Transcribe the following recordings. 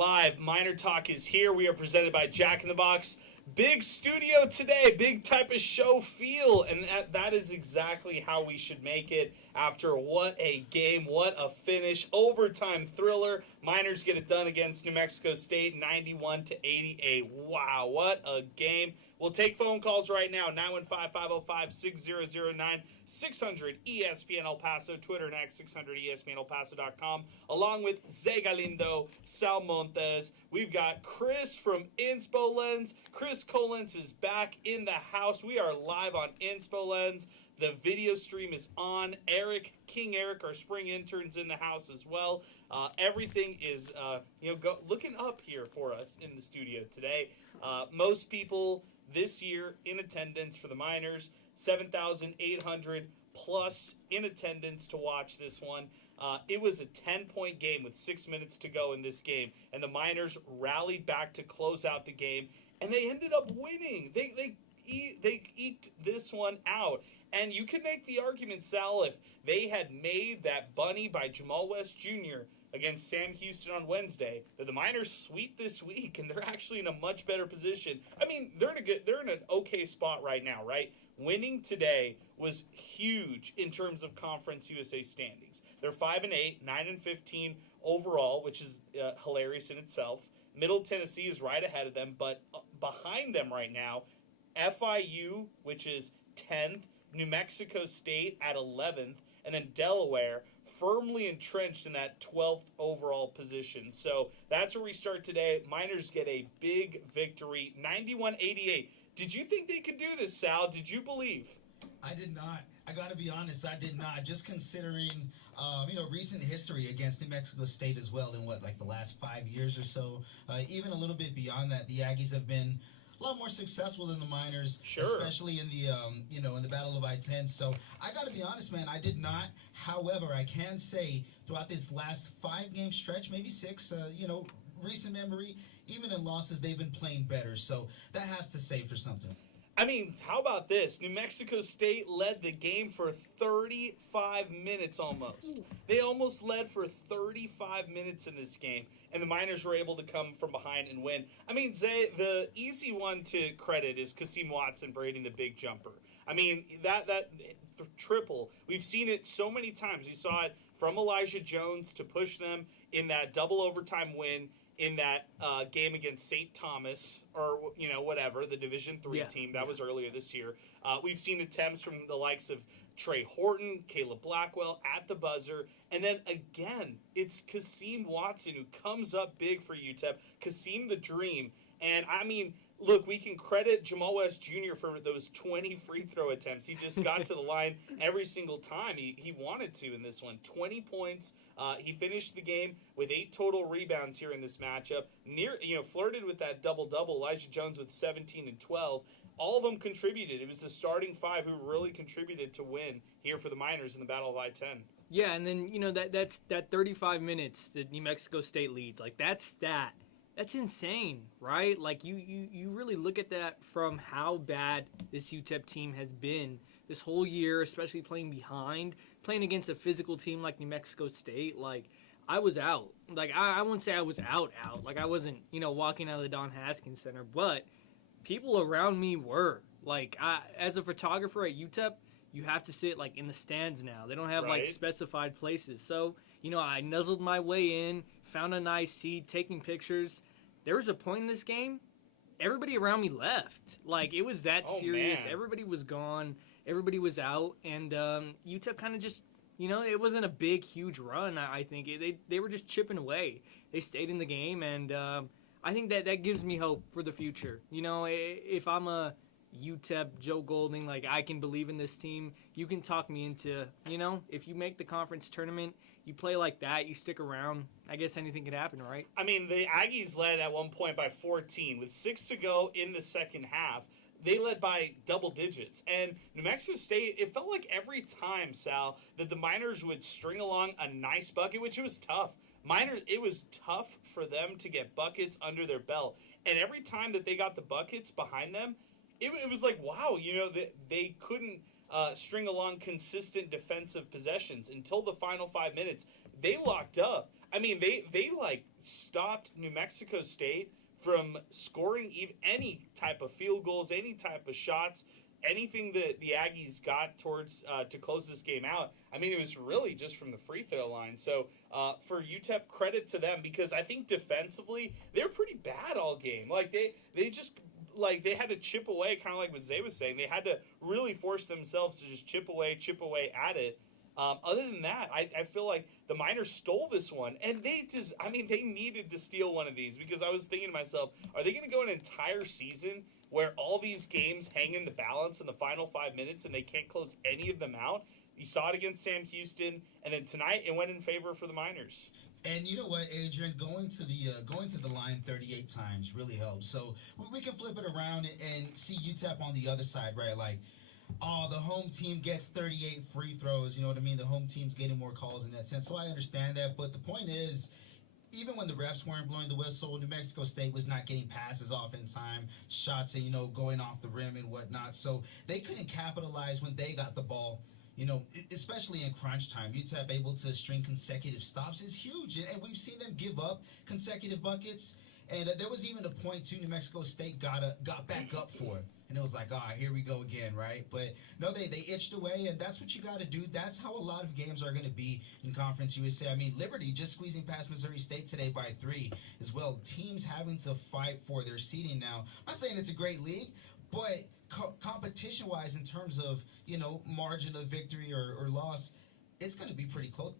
Live, MinerTalk is here. We are presented by Jack in the Box. Big studio today, big type of show feel, and that is exactly how we should make it after what a game, what a finish, overtime thriller. Miners get it done against New Mexico State, 91-88. Wow, what a game. We'll take phone calls right now, 915-505-6009, 600 ESPN El Paso, Twitter and X, 600 ESPNElPaso.com, along with Zay Galindo, Sal Montes. We've got Chris from Inspo Lens. Chris Collins is back in the house. We are live on Inspo Lens. The video stream is on. King Eric, our spring intern's in the house as well. Everything is looking up here for us in the studio today. Most people this year in attendance for the Miners, 7,800 plus in attendance to watch this one. It was a 10-point game with 6 minutes to go in this game, and the Miners rallied back to close out the game, and they ended up winning. They eked this one out. And you could make the argument, Sal, if they had made that bunny by Jamal West Jr. against Sam Houston on Wednesday, that the Miners sweep this week, and they're actually in a much better position. I mean, they're in an okay spot right now, right? Winning today was huge in terms of Conference USA standings. They're 5-8, 9-15 overall, which is hilarious in itself. Middle Tennessee is right ahead of them, but behind them right now, FIU, which is 10th, New Mexico State at 11th, and then Delaware firmly entrenched in that 12th overall position. So that's where we start today. Miners get a big victory, 91-88. Did you think they could do this, Sal? Did you believe? I did not. I got to be honest, I did not. Just considering, recent history against New Mexico State as well in the last 5 years or so. Even a little bit beyond that, the Aggies have been a lot more successful than the Miners, sure, especially in the in the Battle of I-10. So I got to be honest, man, I did not. However, I can say throughout this last 5-game stretch, maybe 6, recent memory, even in losses, they've been playing better. So that has to say for something. I mean, how about this? New Mexico State led the game for 35 minutes almost. They almost led for 35 minutes in this game, and the Miners were able to come from behind and win. I mean, Zay, the easy one to credit is Kasim Watson for hitting the big jumper. I mean, that triple, we've seen it so many times. We saw it from Elijah Jones to push them in that double overtime win in that game against St. Thomas, or whatever, the Division III team. That was earlier this year. We've seen attempts from the likes of Trey Horton, Caleb Blackwell at the buzzer. And then again, it's Kasim Watson who comes up big for UTEP. Kasim the Dream. And I mean, look, we can credit Jamal West Jr. for those 20 free throw attempts. He just got to the line every single time he wanted to in this one. 20 points. He finished the game with 8 total rebounds here in this matchup. Flirted with that double-double. Elijah Jones with 17 and 12. All of them contributed. It was the starting 5 who really contributed to win here for the Miners in the Battle of I-10. Yeah, and then, that's 35 minutes that New Mexico State leads. That stat, that's insane, right? You really look at that from how bad this UTEP team has been this whole year, especially playing against a physical team like New Mexico State. I was out. I wouldn't say I was out. I wasn't, walking out of the Don Haskins Center, but people around me were. As a photographer at UTEP, you have to sit, in the stands now. They don't have, specified places. So, I nuzzled my way in, found a nice seat, taking pictures. There was a point in this game, everybody around me left. It was that serious. Man. Everybody was gone. Everybody was out. And UTEP kind of just, it wasn't a big, huge run, I think. They were just chipping away. They stayed in the game, and I think that gives me hope for the future. If I'm a UTEP, Joe Golding, I can believe in this team. You can talk me into, if you make the conference tournament, you play like that, you stick around, I guess anything could happen, right? I mean, the Aggies led at one point by 14. With 6 to go in the second half, they led by double digits. And New Mexico State, it felt like every time, Sal, that the Miners would string along a nice bucket, which was tough. It was tough for them to get buckets under their belt. And every time that they got the buckets behind them, it was like, wow, they couldn't string along consistent defensive possessions until the final 5 minutes. They locked up. I mean, they like stopped New Mexico State from scoring any type of field goals, any type of shots, anything that the Aggies got towards to close this game out. I mean, it was really just from the free throw line. So for UTEP, credit to them, because I think defensively they're pretty bad all game. Like they just they had to chip away, kind of like what Zay was saying. They had to really force themselves to just chip away at it. Other than that, I feel like the Miners stole this one, and they needed to steal one of these, because I was thinking to myself, are they going to go an entire season where all these games hang in the balance in the final 5 minutes and they can't close any of them out? You saw it against Sam Houston, and then tonight it went in favor for the Miners. And you know what, Adrian, going to the line 38 times really helps. So we can flip it around and see UTEP on the other side, right? Like, oh, the home team gets 38 free throws. You know what I mean? The home team's getting more calls in that sense. So I understand that. But the point is, even when the refs weren't blowing the whistle, New Mexico State was not getting passes off in time, shots and, going off the rim and whatnot. So they couldn't capitalize when they got the ball. Especially in crunch time. UTEP able to string consecutive stops is huge. And we've seen them give up consecutive buckets. And there was even a point, too, New Mexico State got back up for it. And it was like, here we go again, right? But no, they itched away, and that's what you got to do. That's how a lot of games are going to be in Conference USA. I mean, Liberty just squeezing past Missouri State today by 3 as well. Teams having to fight for their seeding now. I'm not saying it's a great league, but competition-wise, in terms of, margin of victory or loss, it's going to be pretty close,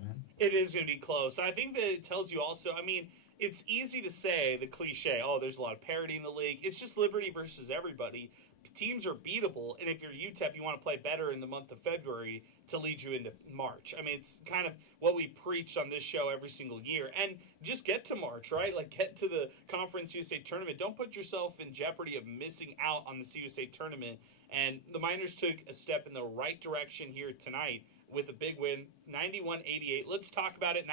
man. It is going to be close. I think that it tells you also, I mean, it's easy to say the cliche, there's a lot of parity in the league. It's just Liberty versus everybody. Teams are beatable, and if you're UTEP, you want to play better in the month of February to lead you into March. I mean, it's kind of what we preach on this show every single year. And just get to March, right? Like, get to the Conference USA tournament. Don't put yourself in jeopardy of missing out on the CUSA tournament. And the Miners took a step in the right direction here tonight with a big win, 91-88. Let's talk about it,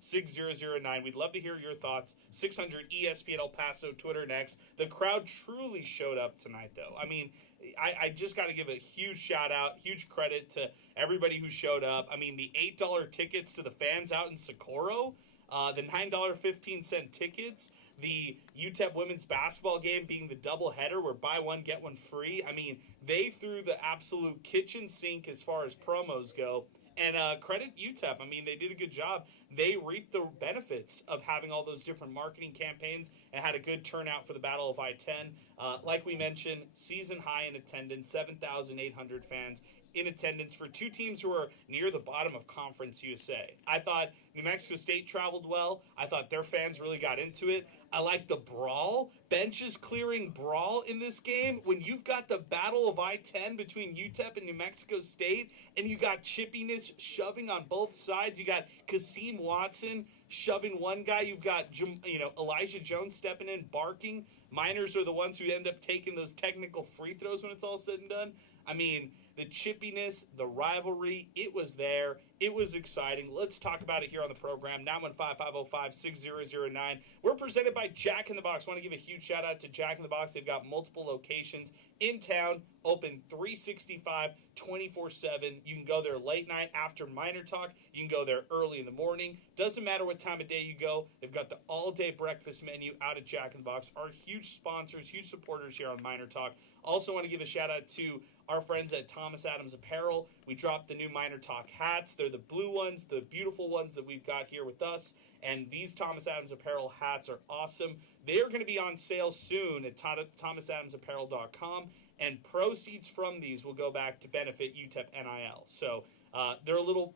915-505-6009. We'd love to hear your thoughts. 600 ESPN El Paso, Twitter, and X. The crowd truly showed up tonight, though. I mean, I just got to give a huge shout-out, huge credit to everybody who showed up. I mean, the $8 tickets to the fans out in Socorro, the $9.15 tickets, the UTEP women's basketball game being the doubleheader where buy one, get one free. I mean, they threw the absolute kitchen sink as far as promos go. And credit UTEP. I mean, they did a good job. They reaped the benefits of having all those different marketing campaigns and had a good turnout for the Battle of I-10. Like we mentioned, season high in attendance, 7,800 fans in attendance for two teams who are near the bottom of Conference USA. I thought New Mexico State traveled well. I thought their fans really got into it. I like the brawl, benches clearing brawl in this game. When you've got the Battle of I-10 between UTEP and New Mexico State, and you got chippiness shoving on both sides. You got Kasim Watson shoving one guy. You've got Elijah Jones stepping in, barking. Miners are the ones who end up taking those technical free throws when it's all said and done. I mean, the chippiness, the rivalry, it was there. It was exciting. Let's talk about it here on the program. 915-505-6009. We're presented by Jack in the Box. I want to give a huge shout out to Jack in the Box. They've got multiple locations in town, open 365, 24/7. You can go there late night after MinerTalk. You can go there early in the morning. Doesn't matter what time of day you go. They've got the all-day breakfast menu out at Jack in the Box. Our huge sponsors, huge supporters here on MinerTalk. Also want to give a shout out to our friends at Thomas Adams Apparel. We dropped the new MinerTalk hats. They're the blue ones, the beautiful ones that we've got here with us. And these Thomas Adams Apparel hats are awesome. They are going to be on sale soon at thomasadamsapparel.com. And proceeds from these will go back to benefit UTEP NIL. So they're a little,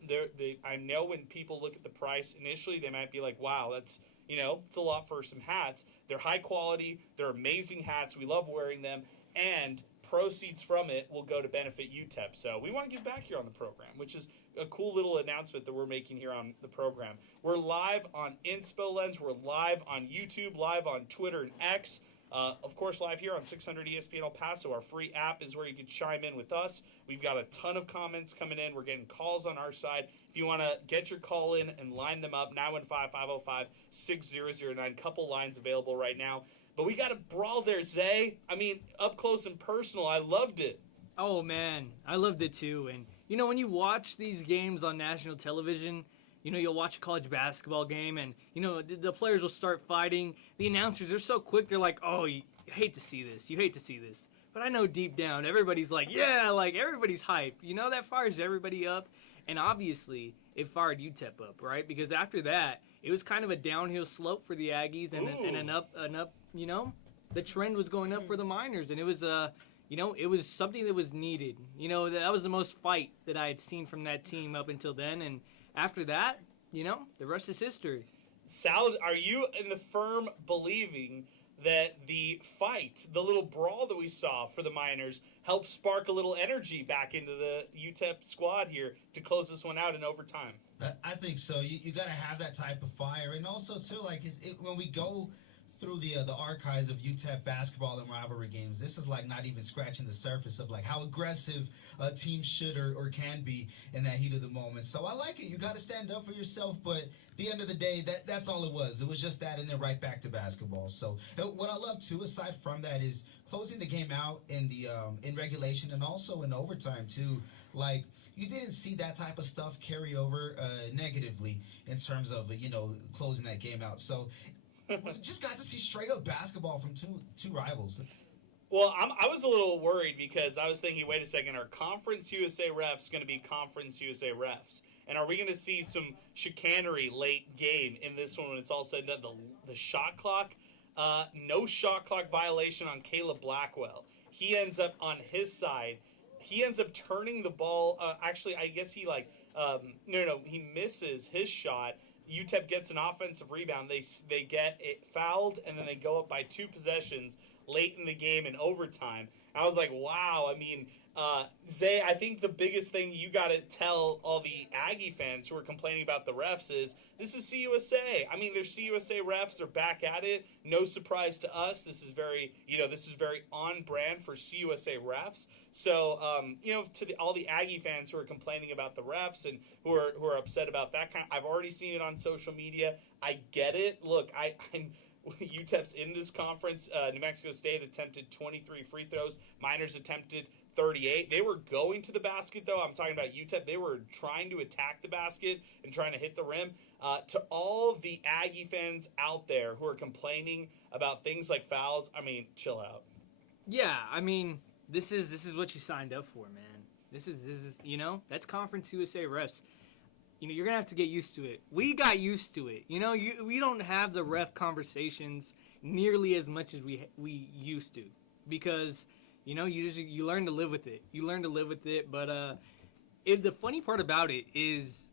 I know when people look at the price initially, they might be like, wow, that's, it's a lot for some hats. They're high quality. They're amazing hats. We love wearing them. And proceeds from it will go to benefit UTEP. So we want to give back here on the program, which is a cool little announcement that we're making here on the program. We're live on Inspo Lens. We're live on YouTube, live on Twitter and X. Of course, live here on 600 ESPN El Paso. Our free app is where you can chime in with us. We've got a ton of comments coming in. We're getting calls on our side. If you want to get your call in and line them up, 915-505-6009. Couple lines available right now. But we got a brawl there, Zay. I mean, up close and personal. I loved it. Oh man, I loved it too. And when you watch these games on national television, you'll watch a college basketball game, and the players will start fighting. The announcers are so quick; they're like, "Oh, you hate to see this. You hate to see this." But I know deep down, everybody's like, "Yeah!" Like everybody's hyped. That fires everybody up, and obviously, it fired UTEP up, right? Because after that, it was kind of a downhill slope for the Aggies, and an up. The trend was going up for the Miners, and it was it was something that was needed. That was the most fight that I had seen from that team up until then, and after that, the rest is history. Sal, are you in the firm believing that the fight, the little brawl that we saw for the Miners, helped spark a little energy back into the UTEP squad here to close this one out in overtime? I think so. You got to have that type of fire, and also too, like when we go through the archives of UTEP basketball and rivalry games, this is like not even scratching the surface of like how aggressive a team should or can be in that heat of the moment. So I like it. You got to stand up for yourself, but at the end of the day, that's all it was. It was just that, and then right back to basketball. So what I love too, aside from that, is closing the game out in the in regulation and also in overtime too. Like, you didn't see that type of stuff carry over negatively in terms of closing that game out. So we just got to see straight up basketball from two rivals. Well, I was a little worried because I was thinking, wait a second, are Conference USA refs going to be Conference USA refs? And are we going to see some chicanery late game in this one when it's all said and done? The shot clock, no shot clock violation on Caleb Blackwell. He ends up on his side. He ends up turning the ball. Actually, I guess he he misses his shot. UTEP gets an offensive rebound. They get it fouled, and then they go up by 2 possessions late in the game in overtime. I was like, wow. I mean, Zay, I think the biggest thing you got to tell all the Aggie fans who are complaining about the refs is this is CUSA. I mean, they're CUSA refs. They're back at it. No surprise to us. This is very on brand for CUSA refs. So, to all the Aggie fans who are complaining about the refs and who are upset about that I've already seen it on social media. I get it. Look, I'm UTEP's in this conference. New Mexico State attempted 23 free throws. Miners attempted 38. They were going to the basket, though. I'm talking about UTEP. They were trying to attack the basket and trying to hit the rim. To all the Aggie fans out there who are complaining about things like fouls, I mean, chill out. Yeah, I mean, this is what you signed up for, man. This is that's Conference USA refs. You're going to have to get used to it. We got used to it. We don't have the ref conversations nearly as much as we used to because, you learn to live with it. You learn to live with it. But the funny part about it is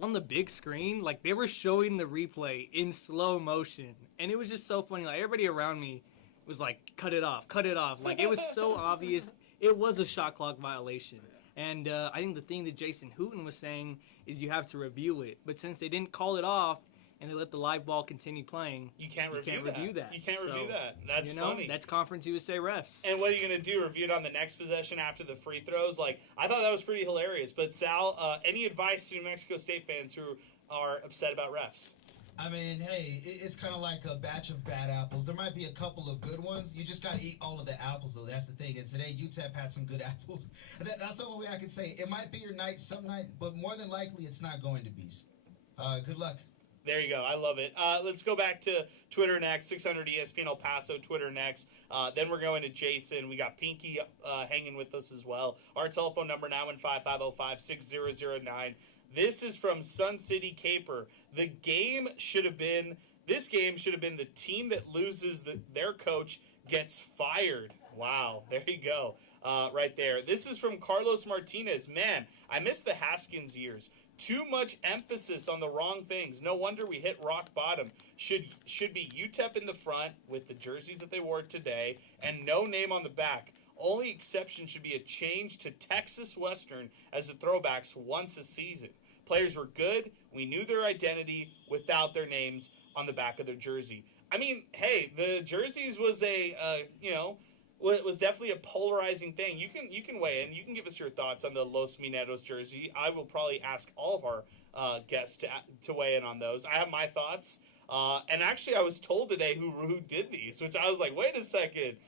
on the big screen, like they were showing the replay in slow motion. And it was just so funny. Like everybody around me was like, cut it off, cut it off. Like it was so obvious. It was a shot clock violation. And I think the thing that Jason Hooten was saying is you have to review it. But since they didn't call it off and they let the live ball continue playing, you can't review that. You can't review that. That's funny. That's Conference USA refs. And what are you going to do? Review it on the next possession after the free throws? Like, I thought that was pretty hilarious. But Sal, any advice to New Mexico State fans who are upset about refs? I mean, hey, it's kind of like a batch of bad apples. There might be a couple of good ones. You just got to eat all of the apples, though. That's the thing. And today, UTEP had some good apples. That's the only way I can say it. It might be your night some night, but more than likely, it's not going to be. Good luck. There you go. I love it. Let's go back to Twitter next. 600 ESPN El Paso, Twitter next. Then we're going to Jason. We got Pinky hanging with us as well. Our telephone number, 915-505-6009. This is from Sun City Caper. This game should have been the team that loses their coach gets fired. Wow, there you go. Right there. This is from Carlos Martinez. Man, I miss the Haskins years. Too much emphasis on the wrong things. No wonder we hit rock bottom. Should be UTEP in the front with the jerseys that they wore today and no name on the back. Only exception should be a change to Texas Western as the throwbacks once a season. Players were good. We knew their identity without their names on the back of their jersey. I mean, hey, the jerseys was was definitely a polarizing thing. You can weigh in. You can give us your thoughts on the Los Mineros jersey. I will probably ask all of our guests to weigh in on those. I have my thoughts. And actually, I was told today who did these, which I was like, wait a second.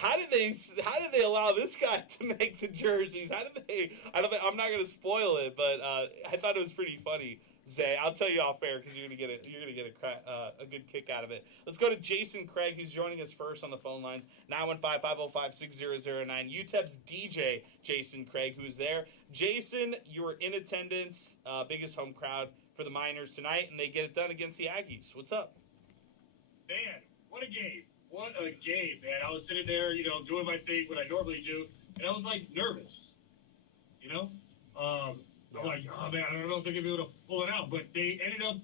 How did they allow this guy to make the jerseys? How did they? I'm not gonna spoil it, but I thought it was pretty funny. Zay, I'll tell you off air because you're gonna get a good kick out of it. Let's go to Jason Craig, who's joining us first on the phone lines. 915-505-6009. UTEP's DJ Jason Craig, who's there. Jason, you were in attendance, biggest home crowd for the Miners tonight, and they get it done against the Aggies. What's up? Man, what a game. What a game, man. I was sitting there, doing my thing, what I normally do, and I was, nervous, I'm like, oh, man, I don't know if they're going to be able to pull it out. But they ended up,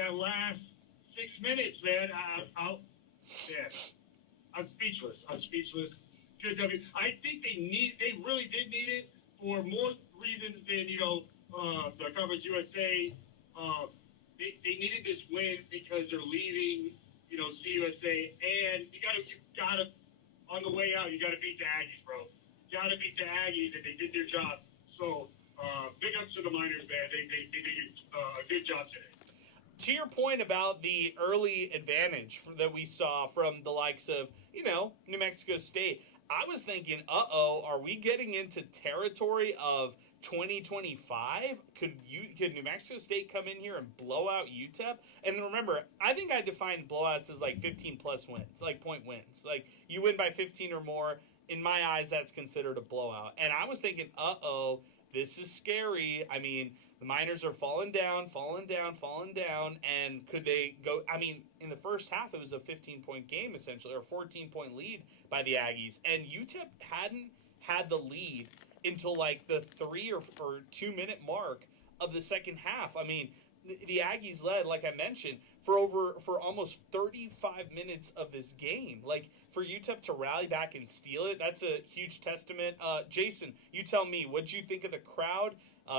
that last 6 minutes, man, I'm speechless. Good W. I think they really did need it for more reasons than, the Conference USA. They needed this win because they're leaving, CUSA, and you gotta, on the way out, you gotta beat the Aggies, bro. You gotta beat the Aggies, and they did their job. So, big ups to the Miners, man. They did a good job today. To your point about the early advantage that we saw from the likes of, New Mexico State, I was thinking, are we getting into territory of 2025? Could New Mexico State come in here and blow out UTEP? And remember, I think I defined blowouts as 15 plus wins, point wins. You win by 15 or more. In my eyes, that's considered a blowout. And I was thinking, this is scary. I mean, the Miners are falling down, and could they go? I mean, in the first half, it was a 15-point game, essentially, or 14-point lead by the Aggies. And UTEP hadn't had the lead until the 3 or 2 minute mark of the second half. I mean, the Aggies led, like I mentioned, for almost 35 minutes of this game. For UTEP to rally back and steal it, that's a huge testament. Jason, you tell me, what'd you think of the crowd?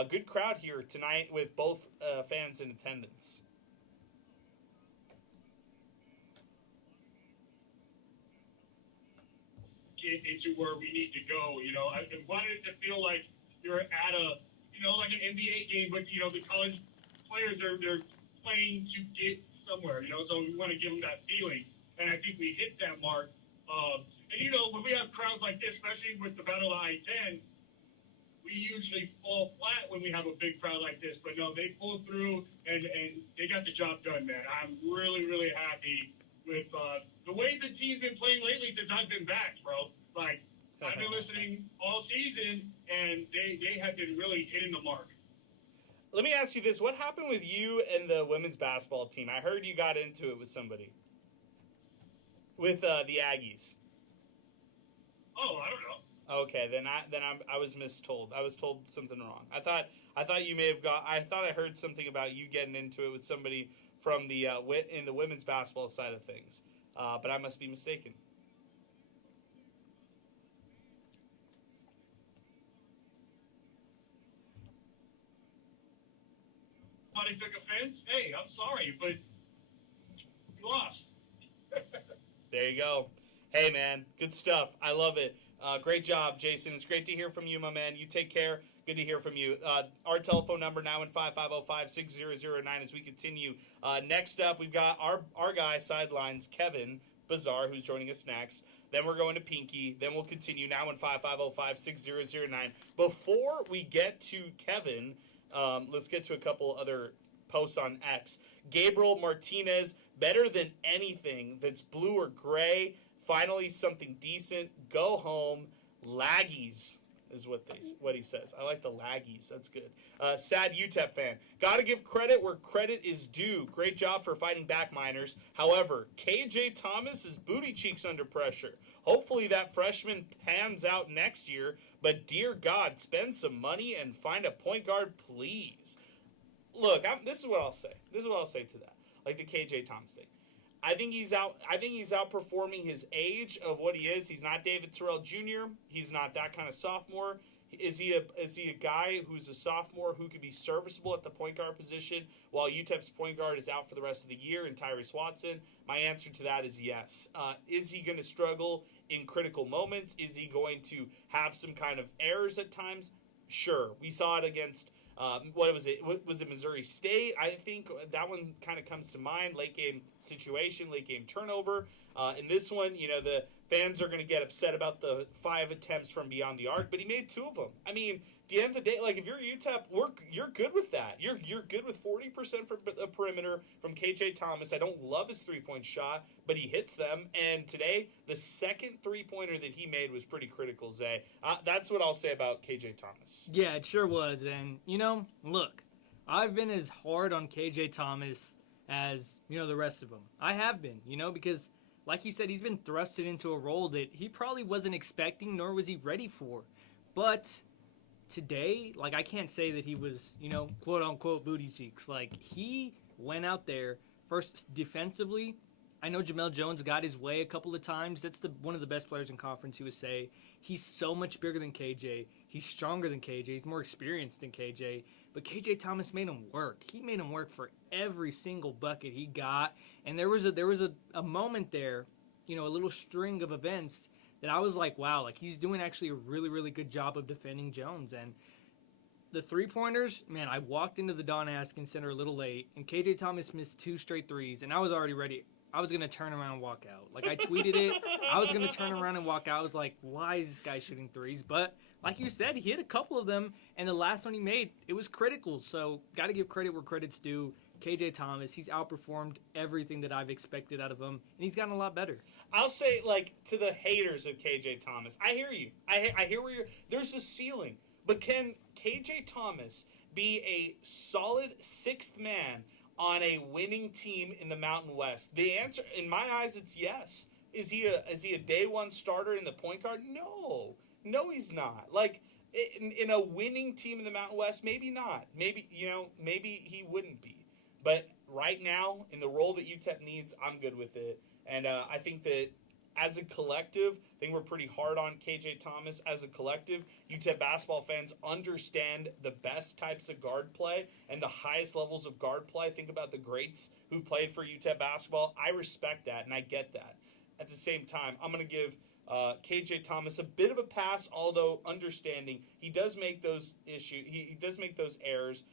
Good crowd here tonight with both fans in attendance. Into where we need to go, I wanted it to feel like you're at a, like an NBA game, but the college players they're playing to get somewhere, so we want to give them that feeling, and I think we hit that mark. And when we have crowds like this, especially with the Battle of I-10, we usually fall flat when we have a big crowd like this, but no, they pulled through and they got the job done, man. I'm really, really happy with the way the team's been playing lately since I've been back, bro. I've been listening all season, and they have been really hitting the mark. Let me ask you this. What happened with you and the women's basketball team? I heard you got into it with somebody. With the Aggies. Oh, I don't know. Okay, then I was mistold. I was told something wrong. I thought you may have I thought I heard something about you getting into it with somebody from the in the women's basketball side of things. But I must be mistaken. Somebody took offense. Hey, I'm sorry, but you lost. There you go. Hey, man, good stuff. I love it. Great job, Jason. It's great to hear from you, my man. You take care. Good to hear from you. Our telephone number now in 550-6009 as we continue. Next up, we've got our guy, Sidelines, Kevin Bazaar, who's joining us next. Then we're going to Pinky. Then we'll continue now in 550-6009. Before we get to Kevin, let's get to a couple other posts on X. Gabriel Martinez, better than anything that's blue or gray. Finally, something decent. Go home. Laggies is what he says. I like the laggies. That's good. Sad UTEP fan. Got to give credit where credit is due. Great job for fighting back, Miners. However, KJ Thomas is booty cheeks under pressure. Hopefully that freshman pans out next year. But dear God, spend some money and find a point guard, please. Look, this is what I'll say. This is what I'll say to that. Like the KJ Thomas thing. I think he's outperforming his age of what he is. He's not David Terrell Jr. He's not that kind of sophomore. Is he a guy who's a sophomore who could be serviceable at the point guard position while UTEP's point guard is out for the rest of the year and Tyrese Watson? My answer to that is yes. Is he going to struggle in critical moments? Is he going to have some kind of errors at times? Sure. We saw it against what was it? Was it Missouri State? I think that one kind of comes to mind. Late game situation, late game turnover. In this one, the fans are going to get upset about the 5 attempts from beyond the arc, but he made 2 of them. I mean, at the end of the day, like if you're UTEP, you're good with that. You're good with 40% from the perimeter from KJ Thomas. I don't love his 3-point shot, but he hits them. And today, the second 3-pointer that he made was pretty critical, Zay. That's what I'll say about KJ Thomas. Yeah, it sure was. And, look, I've been as hard on KJ Thomas as, the rest of them. I have been, because like you said, he's been thrusted into a role that he probably wasn't expecting, nor was he ready for. But today, I can't say that he was, quote-unquote booty cheeks. He went out there, first defensively. I know Jamel Jones got his way a couple of times. That's one of the best players in Conference USA. He's so much bigger than KJ. He's stronger than KJ. He's more experienced than KJ. But KJ Thomas made him work. He made him work for every single bucket he got. And there was a moment there, a little string of events that I was like, wow, he's doing actually a really, really good job of defending Jones. And the 3-pointers, man, I walked into the Don Haskins Center a little late, and KJ Thomas missed 2 straight threes, and I was already ready. I was going to turn around and walk out. I tweeted it. I was going to turn around and walk out. I was like, why is this guy shooting threes? But like you said, he hit a couple of them, and the last one he made, it was critical. So got to give credit where credit's due. KJ Thomas, he's outperformed everything that I've expected out of him, and he's gotten a lot better. I'll say, to the haters of KJ Thomas, I hear you. I hear where there's a ceiling. But can KJ Thomas be a solid 6th man on a winning team in the Mountain West? The answer, in my eyes, it's yes. Is he a day one starter in the point guard? No, he's not. In a winning team in the Mountain West, maybe not. Maybe he wouldn't be. But right now, in the role that UTEP needs, I'm good with it. And I think that as a collective, I think we're pretty hard on KJ Thomas. As a collective, UTEP basketball fans understand the best types of guard play and the highest levels of guard play. Think about the greats who played for UTEP basketball. I respect that, and I get that. At the same time, I'm going to give KJ Thomas a bit of a pass, although understanding he does make those issues. He does make those errors.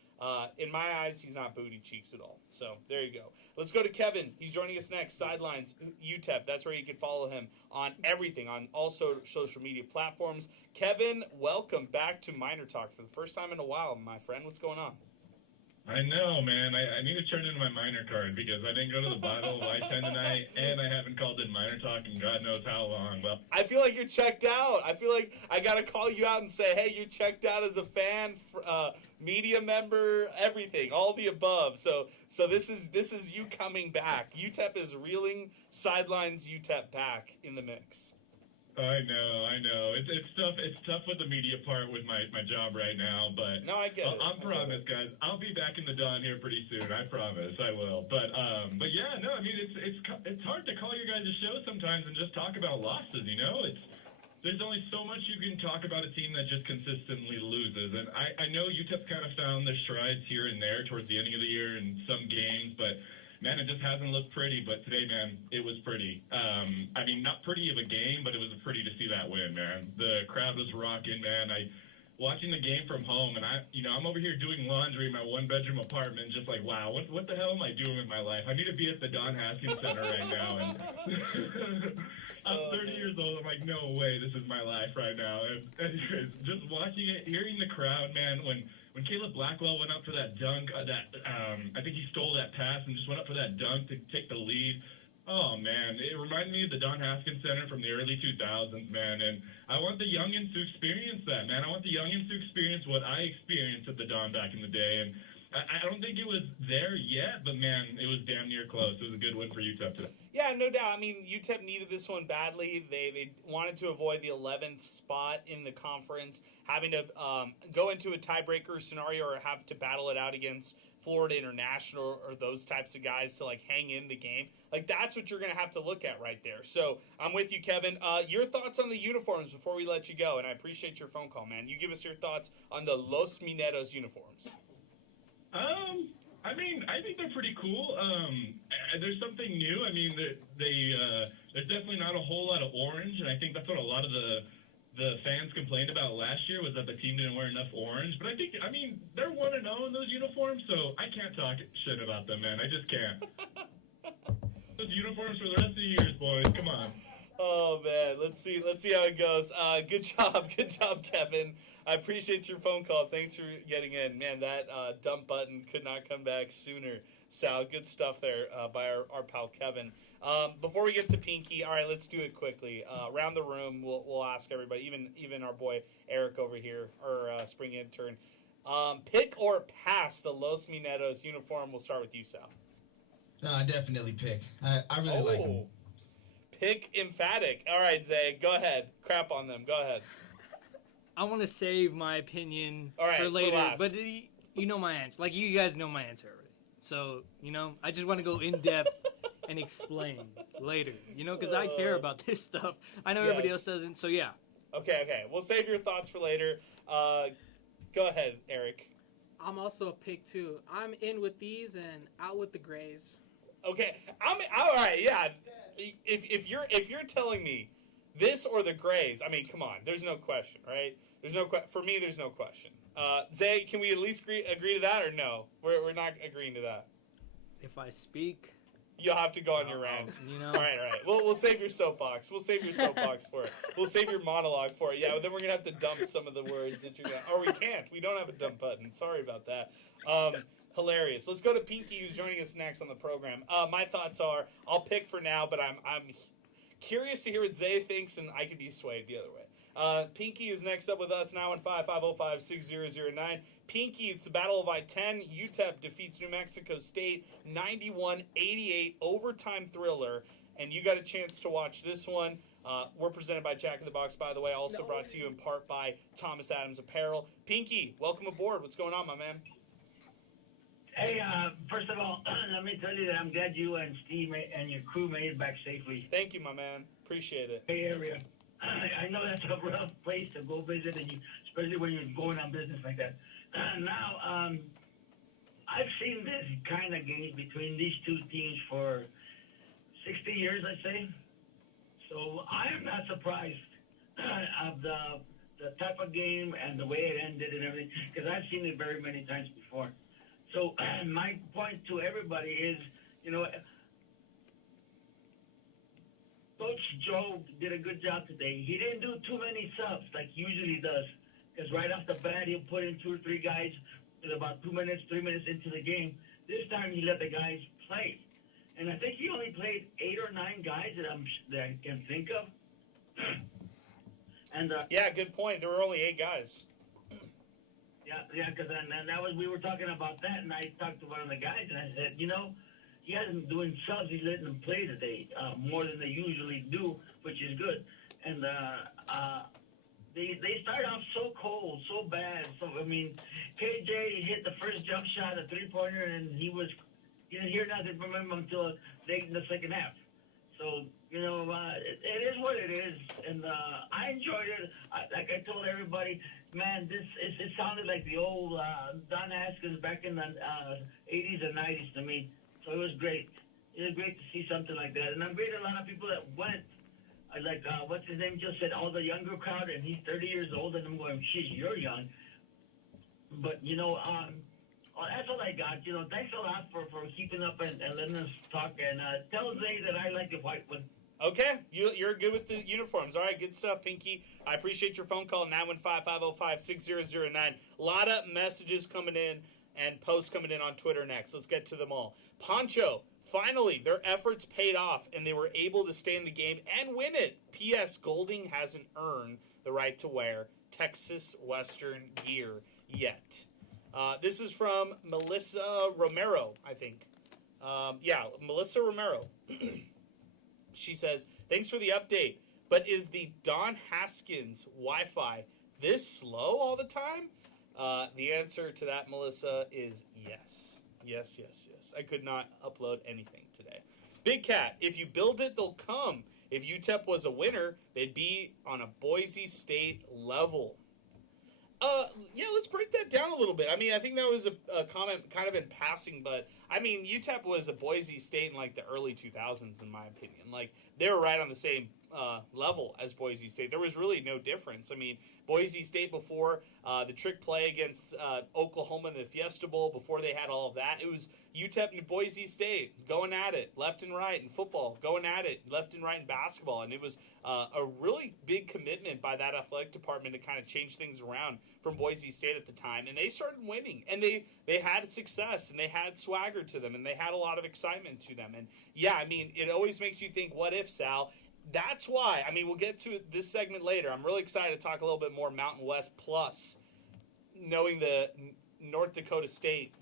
In my eyes, he's not booty cheeks at all. So there you go. Let's go to Kevin. He's joining us next. Sidelines, UTEP. That's where you can follow him on everything, on all social media platforms. Kevin, welcome back to MinerTalk for the first time in a while, my friend. What's going on? I know, man. I need to turn in my minor card because I didn't go to the Battle of I-10 tonight, and I haven't called in MinerTalk in God knows how long. Well, I feel like you're checked out. I feel like I got to call you out and say, hey, you're checked out as a fan, media member, everything, all the above. So this is you coming back. UTEP is reeling sidelines UTEP back in the mix. I know. It's tough with the media part with my job right now, but no, I get it. I promise, guys. I'll be back in the Dawn here pretty soon. I promise, I will. But yeah, no. I mean, it's hard to call your guys' show sometimes and just talk about losses. There's only so much you can talk about a team that just consistently loses, and I know UTEP kind of found their strides here and there towards the ending of the year in some games, but. Man, it just hasn't looked pretty, but today, man, it was pretty. I mean, not pretty of a game, but it was pretty to see that win, man. The crowd was rocking, man. Watching the game from home, and I'm over here doing laundry in my 1-bedroom apartment, just like, wow, what the hell am I doing with my life? I need to be at the Don Haskins Center right now. And I'm 30 years old. I'm like, no way, this is my life right now. And anyways, just watching it, hearing the crowd, man, when Caleb Blackwell went up for that dunk, I think he stole that pass and just went up for that dunk to take the lead. Oh, man, it reminded me of the Don Haskins Center from the early 2000s, man, and I want the youngins to experience that, man. I want the youngins to experience what I experienced at the Don back in the day, and I don't think it was there yet, but, man, it was damn near close. It was a good win for UTEP today. Yeah, no doubt. I mean, UTEP needed this one badly. They wanted to avoid the 11th spot in the conference, having to go into a tiebreaker scenario or have to battle it out against Florida International or those types of guys to, hang in the game. That's what you're going to have to look at right there. So I'm with you, Kevin. Your thoughts on the uniforms before we let you go, and I appreciate your phone call, man. You give us your thoughts on the Los Mineros uniforms. I mean, I think they're pretty cool. There's something new. I mean, there's definitely not a whole lot of orange, and I think that's what a lot of the fans complained about last year was that the team didn't wear enough orange. But I mean, they're 1-0 in those uniforms, so I can't talk shit about them, man. I just can't. those uniforms for the rest of the years, boys. Come on. Oh man, let's see how it goes. Good job, Kevin. I appreciate your phone call. Thanks for getting in, man. That dump button could not come back sooner. Sal, good stuff there by our pal Kevin. Before we get to Pinky, all right, let's do it quickly. Around the room, we'll ask everybody, even our boy Eric over here, our spring intern. Pick or pass the Los Mineros uniform. We'll start with you, Sal. No, I definitely pick. I really like him. Pick emphatic. All right, Zay, go ahead. Crap on them. Go ahead. I want to save my opinion All right, for later, last. but you know my answer. Like, you guys know my answer already. So, I just want to go in depth and explain later, because I care about this stuff. I know everybody else doesn't, so yeah. Okay. We'll save your thoughts for later. Go ahead, Eric. I'm also a pick, too. I'm in with these and out with the grays. Okay, I'm all right. Yeah, if you're telling me this or the Grays, I mean, come on. There's no question, right? For me. There's no question. Zay, can we at least agree to that or no? We're not agreeing to that. If I speak, you'll have to go on your rant. All right. We'll save your soapbox. We'll save your soapbox for it. We'll save your monologue for it. Yeah, then we're gonna have to dump some of the words that you're gonna. Or we can't. We don't have a dump button. Sorry about that. Hilarious. Let's go to Pinky, who's joining us next on the program. My thoughts are, I'll pick for now, but I'm curious to hear what Zay thinks, and I could be swayed the other way. Pinky is next up with us now on 550-56009. Pinky, it's the Battle of I-10. UTEP defeats New Mexico State 91-88 overtime thriller, and you got a chance to watch this one. We're presented by Jack in the Box, by the way, also brought to you in part by Thomas Adams Apparel. Pinky, welcome aboard. What's going on, my man? Hey, first of all, let me tell you that I'm glad you and Steve and your crew made it back safely. Thank you, my man. Appreciate it. Bay Area. I know that's a rough place to go visit, especially when you're going on business like that. Now, I've seen this kind of game between these two teams for 60 years, I'd say. So I am not surprised of the type of game and the way it ended and everything, because I've seen it very many times before. So my point to everybody is, Coach Joe did a good job today. He didn't do too many subs like he usually does, because right off the bat he'll put in 2 or 3 guys with about 2 minutes, 3 minutes into the game. This time he let the guys play, and I think he only played 8 or 9 guys that I can think of. And yeah, good point. There were only 8 guys. Yeah, because that was, we were talking about that, and I talked to one of the guys, and I said, he hasn't doing subs. He's letting them play today more than they usually do, which is good. And they started off so cold, so bad. So I mean, KJ hit the first jump shot, a 3-pointer, and you didn't hear nothing from him until late in the second half. So it is what it is, and I enjoyed it. Like I told everybody, man, it sounded like the old Don Haskins back in the 80s and 90s to me. So it was great. It was great to see something like that. And I'm great a lot of people that went. Like, what's his name just said, all the younger crowd, and he's 30 years old, and I'm going, shit, you're young. But, that's all I got. Thanks a lot for keeping up and letting us talk. And tell Zay that I like the white one. Okay, you're good with the uniforms. All right, good stuff, Pinky. I appreciate your phone call, 915-505-6009. A lot of messages coming in and posts coming in on Twitter next. Let's get to them all. Poncho, finally, their efforts paid off, and they were able to stay in the game and win it. P.S. Golding hasn't earned the right to wear Texas Western gear yet. This is from Melissa Romero, I think. Melissa Romero. She says, thanks for the update, but is the Don Haskins Wi-Fi this slow all the time? The answer to that, Melissa, is yes. Yes. I could not upload anything today. Big Cat, if you build it, they'll come. If UTEP was a winner, they'd be on a Boise State level. Let's break that down a little bit. I mean, I think that was a comment kind of in passing, but I mean, UTEP was a Boise State in like the early 2000s, in my opinion. Like, they were right on the same level as Boise State. There was really no difference. I mean, Boise State before the trick play against Oklahoma in the Fiesta Bowl, before they had all of that, it was UTEP and Boise State going at it left and right in football, going at it left and right in basketball, and it was a really big commitment by that athletic department to kind of change things around from Boise State at the time, and they started winning, and they had success, and they had swagger to them, and they had a lot of excitement to them, and yeah, I mean, it always makes you think, what if, Sal? That's why, I mean, we'll get to this segment later. I'm really excited to talk a little bit more Mountain West plus, knowing the North Dakota State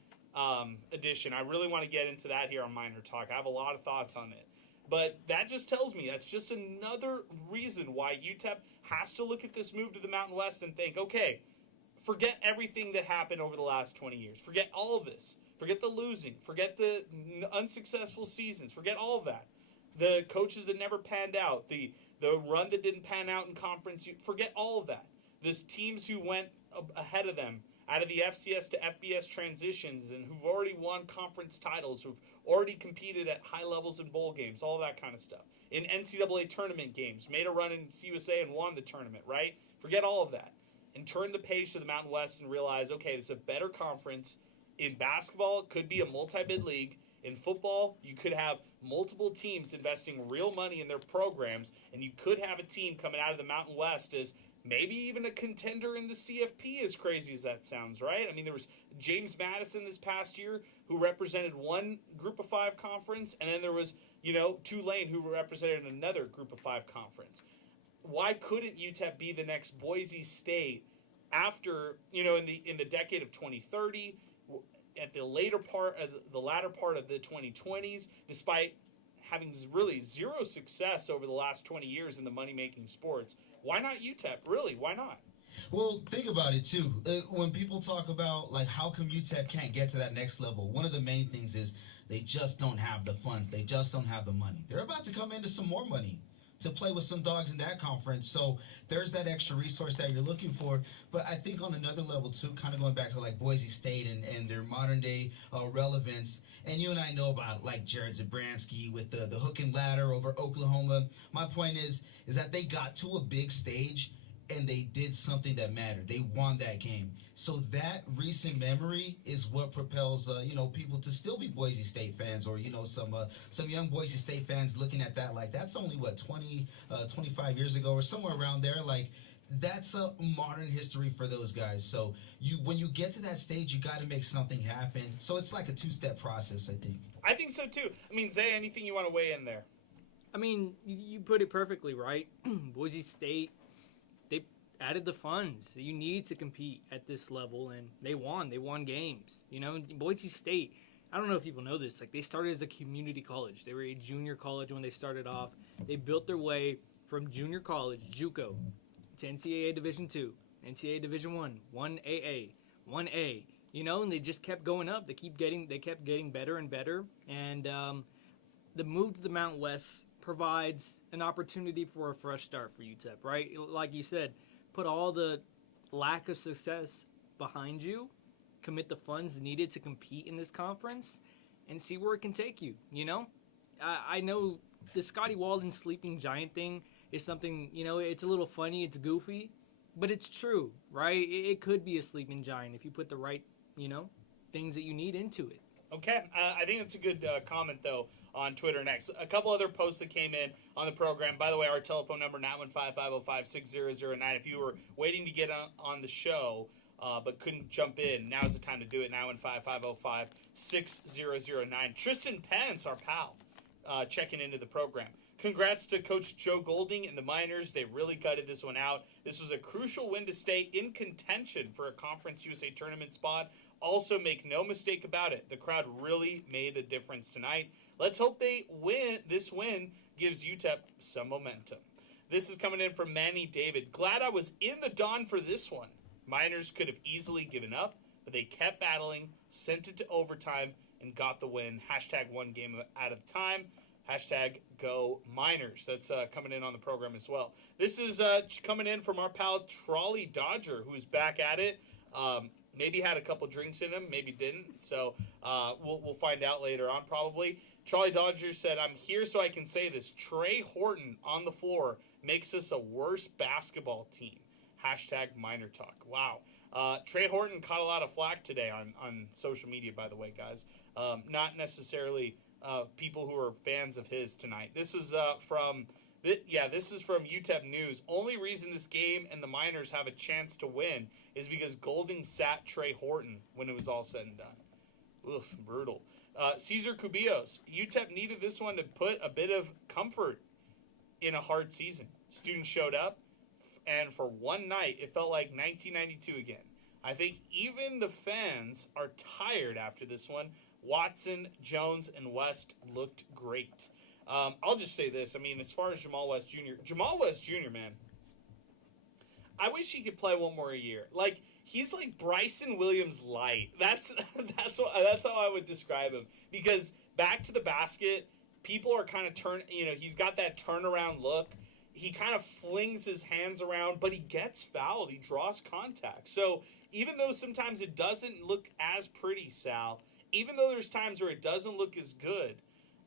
edition. I really want to get into that here on MinerTalk. I have a lot of thoughts on it. But that just tells me that's just another reason why UTEP has to look at this move to the Mountain West and think, okay, forget everything that happened over the last 20 years. Forget all of this. Forget the losing. Forget the unsuccessful seasons. Forget all of that. The coaches that never panned out, the run that didn't pan out in conference, forget all of that. There's teams who went ahead of them out of the FCS to FBS transitions and who've already won conference titles, who've already competed at high levels in bowl games, all that kind of stuff. In NCAA tournament games, made a run in CUSA and won the tournament, right? Forget all of that. And turn the page to the Mountain West and realize, okay, this is a better conference. In basketball, it could be a multi-bid league. In football, you could have multiple teams investing real money in their programs, and you could have a team coming out of the Mountain West as maybe even a contender in the CFP, as crazy as that sounds, right? I mean, there was James Madison this past year who represented one Group of 5 conference, and then there was, Tulane who represented another Group of 5 conference. Why couldn't UTEP be the next Boise State after, in the decade of 2030, at the latter part of the 2020s, despite having really zero success over the last 20 years in the money-making sports? Why not UTEP? Really, why not? Well, think about it, too. When people talk about, how come UTEP can't get to that next level, one of the main things is they just don't have the funds. They just don't have the money. They're about to come into some more money to play with some dogs in that conference. So there's that extra resource that you're looking for. But I think on another level, too, kind of going back to Boise State and their modern day relevance. And you and I know about Jared Zabransky with the hook and ladder over Oklahoma. My point is that they got to a big stage and they did something that mattered. They won that game. So that recent memory is what propels, people to still be Boise State fans, or, some young Boise State fans looking at that that's only, 25 years ago or somewhere around there. That's a modern history for those guys. So when you get to that stage, you got to make something happen. So it's like a two-step process, I think. I think so, too. I mean, Zay, anything you want to weigh in there? I mean, you put it perfectly, right? Boise State, they added the funds. You need to compete at this level, and they won. They won games. Boise State, I don't know if people know this, they started as a community college. They were a junior college when they started off. They built their way from junior college, JUCO, to NCAA Division II, NCAA Division I, 1AA, 1A, and they just kept going up. They kept getting better and better, and the move to the Mountain West provides an opportunity for a fresh start for UTEP, right? Like you said, put all the lack of success behind you, commit the funds needed to compete in this conference, and see where it can take you, I know the Scotty Walden sleeping giant thing is something, it's a little funny, it's goofy, but it's true, right? It could be a sleeping giant if you put the right, things that you need into it. Okay, I think that's a good comment, though, on Twitter next. A couple other posts that came in on the program. By the way, our telephone number, 915-505-6009. If you were waiting to get on the show but couldn't jump in, now's the time to do it, 915-505-6009. Tristan Pence, our pal, checking into the program. Congrats to Coach Joe Golding and the Miners. They really gutted this one out. This was a crucial win to stay in contention for a Conference USA tournament spot. Also, make no mistake about it, the crowd really made a difference tonight. Let's hope they win. This win gives UTEP some momentum. This is coming in from Manny David. Glad I was in the dawn for this one. Miners could have easily given up, but they kept battling, sent it to overtime, and got the win. Hashtag one game at a time. Hashtag go Miners. That's coming in on the program as well. This is coming in from our pal Trolley Dodger, who's back at it. Maybe had a couple drinks in him, maybe didn't. So we'll find out later on probably. Charlie Dodger said, I'm here so I can say this. Trey Horton on the floor makes us a worse basketball team. Hashtag MinerTalk. Wow. Trey Horton caught a lot of flack today on social media, by the way, guys. Not necessarily people who are fans of his tonight. This is from UTEP News. Only reason this game and the Miners have a chance to win is because Golding sat Trey Horton when it was all said and done. Oof, brutal. Cesar Cubillos. UTEP needed this one to put a bit of comfort in a hard season. Students showed up, and for one night, it felt like 1992 again. I think even the fans are tired after this one. Watson, Jones, and West looked great. I'll just say this. I mean, as far as Jamal West Jr., man, I wish he could play one more year. Like, he's like Bryson Williams light. That's how I would describe him. Because back to the basket, people are kind of he's got that turnaround look. He kind of flings his hands around, but he gets fouled. He draws contact. So even though sometimes it doesn't look as pretty, Sal, even though there's times where it doesn't look as good,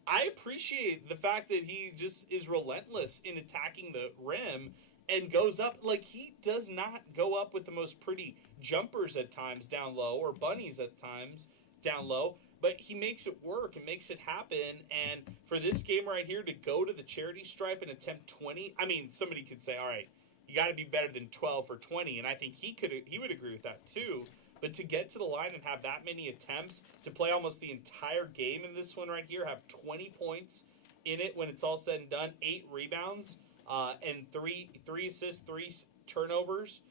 I appreciate the fact that he just is relentless in attacking the rim and goes up. Like, he does not go up with the most pretty jumpers at times down low or bunnies at times down low, but he makes it work and makes it happen. And for this game right here to go to the charity stripe and attempt 20, I mean, somebody could say, all right, you got to be better than 12 or 20, and I think he would agree with that too. But to get to the line and have that many attempts, to play almost the entire game in this one right here, have 20 points in it when it's all said and done, 8 rebounds, and three assists, 3 turnovers,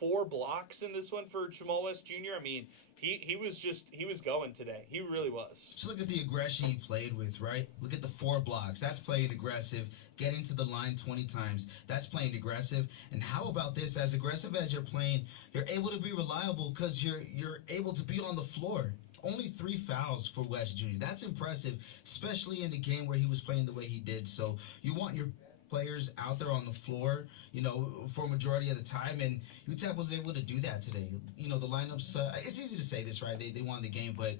4 blocks in this one for Jamal West Jr. I mean, he was going today. He really was. Just look at the aggression he played with, right? Look at the 4 blocks. That's playing aggressive. Getting to the line 20 times. That's playing aggressive. And how about this? As aggressive as you're playing, you're able to be reliable because you're able to be on the floor. Only 3 fouls for West Jr. That's impressive, especially in the game where he was playing the way he did. So you want your players out there on the floor, for a majority of the time, and UTEP was able to do that today. The lineups, it's easy to say this, right? They won the game, but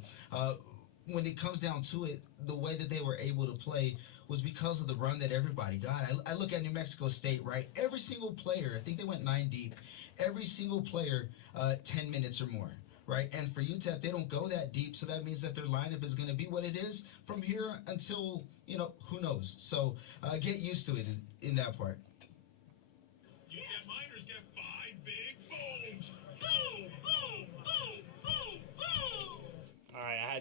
when it comes down to it, the way that they were able to play was because of the run that everybody got. I look at New Mexico State, right? Every single player, I think they went 9 deep, every single player 10 minutes or more. Right, and for UTEP, they don't go that deep, so that means that their lineup is going to be what it is from here until, who knows. So get used to it in that part. UTEP Miners get 5 big booms. Boom, boom, boom, boom, boom. All right, I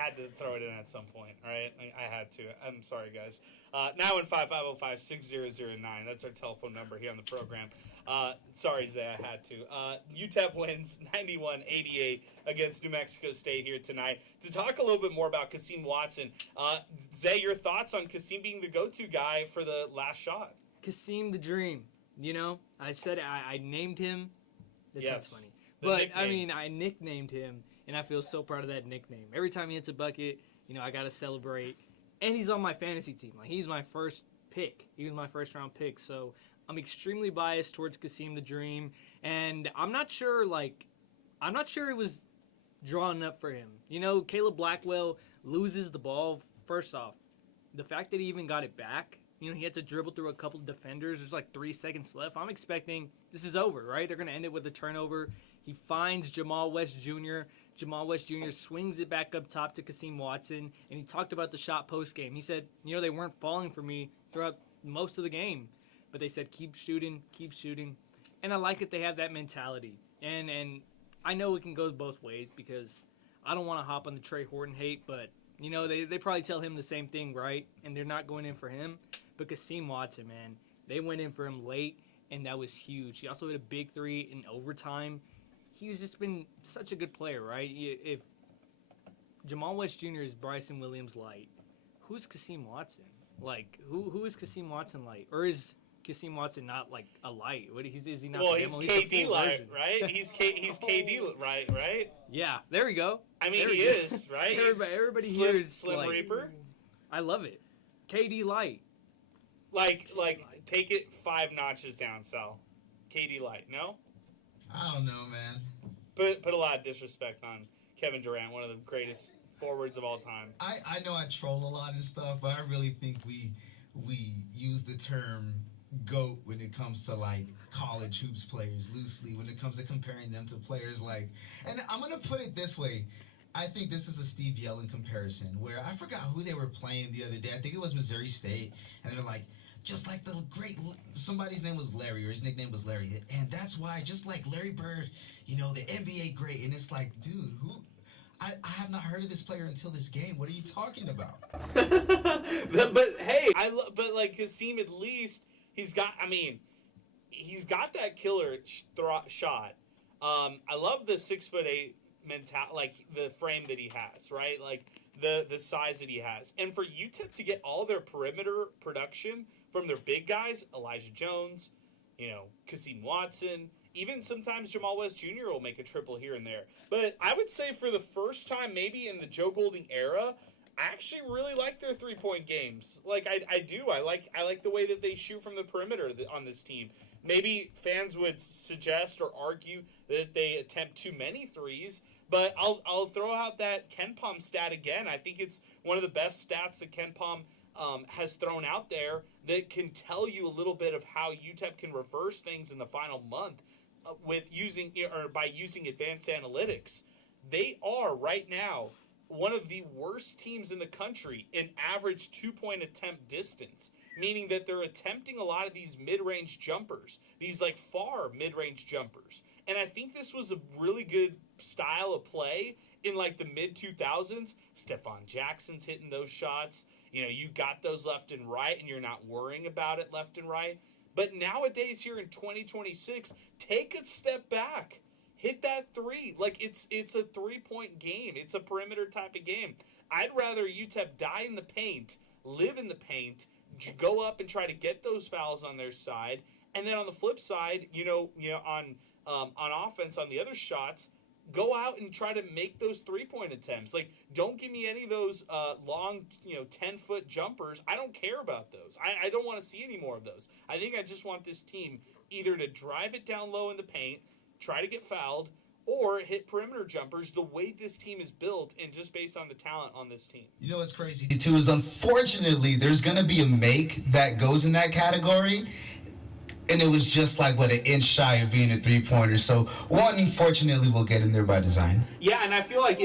had to throw it in at some point. All right, I had to. I'm sorry, guys. 915-505-6009. That's our telephone number here on the program. Sorry, Zay, I had to. UTEP wins 91-88 against New Mexico State here tonight. To talk a little bit more about Kasim Watson, Zay, your thoughts on Kasim being the go-to guy for the last shot? Kasim the Dream. I said I named him. That sounds funny. But, nickname. I nicknamed him, and I feel so proud of that nickname. Every time he hits a bucket, I got to celebrate. And he's on my fantasy team. Like, he's my first pick. He was my first-round pick, so I'm extremely biased towards Kasim the Dream, and I'm not sure it was drawn up for him. Caleb Blackwell loses the ball. First off, the fact that he even got it back, he had to dribble through a couple of defenders. There's like 3 seconds left. I'm expecting this is over, right? They're going to end it with a turnover. He finds Jamal West Jr. Jamal West Jr. swings it back up top to Kasim Watson, and he talked about the shot post-game. He said, they weren't falling for me throughout most of the game. But they said, keep shooting. And I like that they have that mentality. And I know it can go both ways because I don't want to hop on the Trey Horton hate, but, they probably tell him the same thing, right? And they're not going in for him. But Kasim Watson, man, they went in for him late, and that was huge. He also hit a big 3 in overtime. He's just been such a good player, right? If Jamal West Jr. is Bryson Williams light, who's Kasim Watson? Like, who is Kasim Watson light? Or is Kasim Watson not like a light? Is he not? Well, he's KD light, right? He's KD right? Yeah, there we go. I mean, he is, right? Everybody Slim, here is Slim like, Reaper. I love it. KD light. Like, take it 5 notches down, Sal. KD light, no? I don't know, man. put a lot of disrespect on Kevin Durant, one of the greatest forwards of all time. I know I troll a lot and stuff, but I really think we use the term GOAT when it comes to like college hoops players loosely when it comes to comparing them to players like, and I'm gonna put it this way. I think this is a Steve Yellen comparison where I forgot who they were playing the other day. I think it was Missouri State, and they're like, just like the great, somebody's name was Larry, or his nickname was Larry, and that's why, just like Larry Bird, you know, the NBA great, and it's like, dude, who? I have not heard of this player until this game. What are you talking about? but hey, but like Kasim, at least he's got that killer shot. I love the 6'8" like the frame that he has, right? Like the size that he has. And for UTEP to get all their perimeter production from their big guys, Elijah Jones, you know, Kasim Watson, even sometimes Jamal West Jr. will make a triple here and there. But I would say for the first time, maybe in the Joe Golding era, I actually really like their 3-point games. Like I do. I like the way that they shoot from the perimeter on this team. Maybe fans would suggest or argue that they attempt too many threes, but I'll throw out that KenPom stat again. I think it's one of the best stats that KenPom has thrown out there that can tell you a little bit of how UTEP can reverse things in the final month with using advanced analytics. They are right now one of the worst teams in the country in average 2-point attempt distance, meaning that they're attempting a lot of these mid-range jumpers, these like far mid-range jumpers. And I think this was a really good style of play in like the mid-2000s. Stephon Jackson's hitting those shots. You know, you got those left and right, and you're not worrying about it left and right. But nowadays here in 2026, take a step back. Hit that three. Like, it's a 3-point game. It's a perimeter type of game. I'd rather UTEP die in the paint, live in the paint, go up and try to get those fouls on their side. And then on the flip side, on offense, on the other shots, go out and try to make those 3-point attempts. Like, don't give me any of those long, 10-foot jumpers. I don't care about those. I don't want to see any more of those. I think I just want this team either to drive it down low in the paint, try to get fouled, or hit perimeter jumpers the way this team is built and just based on the talent on this team. You know what's crazy, too, is unfortunately there's going to be a make that goes in that category. And it was just like, an inch shy of being a 3-pointer. So, unfortunately, we'll get in there by design. Yeah, and I feel like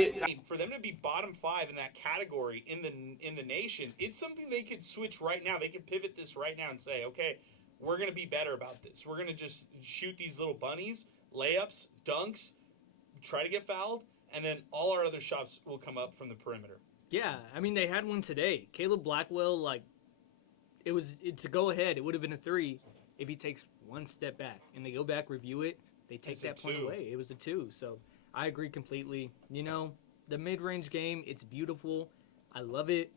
for them to be bottom 5 in that category in the nation, it's something they could switch right now. They could pivot this right now and say, okay, we're going to be better about this. We're going to just shoot these little bunnies, layups, dunks, try to get fouled, and then all our other shots will come up from the perimeter. Yeah, I mean, they had one today. Caleb Blackwell, it's a go-ahead. It would have been a 3 if he takes one step back. And they go back, review it, they take that point away. It was a 2. So I agree completely. You know, the mid-range game, it's beautiful. I love it.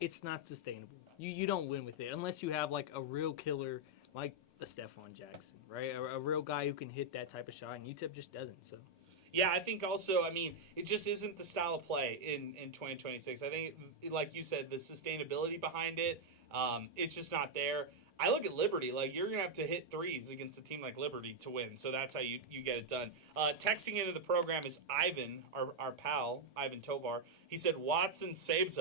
It's not sustainable. You don't win with it unless you have, like, a real killer like a Stephon Jackson, right? A real guy who can hit that type of shot, and UTEP just doesn't, so. Yeah, I think also, it just isn't the style of play in 2026. I think, like you said, the sustainability behind it, it's just not there. I look at Liberty, like, you're going to have to hit threes against a team like Liberty to win, so that's how you get it done. Texting into the program is Ivan, our pal, Ivan Tovar. He said, Watson saved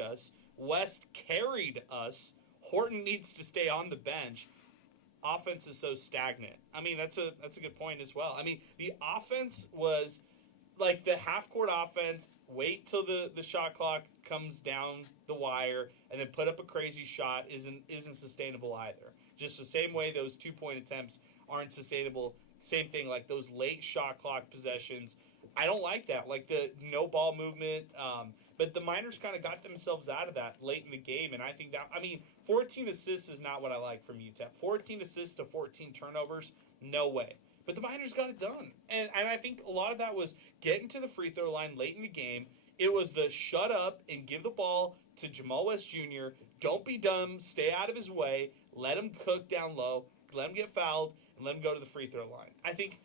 us. West carried us. Horton needs to stay on the bench. Offense is so stagnant. That's a good point as well. The offense was like the half-court offense, wait till the shot clock comes down the wire, and then put up a crazy shot isn't sustainable either. Just the same way those 2-point attempts aren't sustainable. Same thing, like those late shot clock possessions. I don't like that. Like the no ball movement. But the Miners kind of got themselves out of that late in the game, and I think that 14 assists is not what I like from UTEP. 14 assists to 14 turnovers, no way. But the Miners got it done, and I think a lot of that was getting to the free throw line late in the game. It was the shut up and give the ball to Jamal West Jr. Don't be dumb. Stay out of his way. Let him cook down low. Let him get fouled, and let him go to the free throw line. I think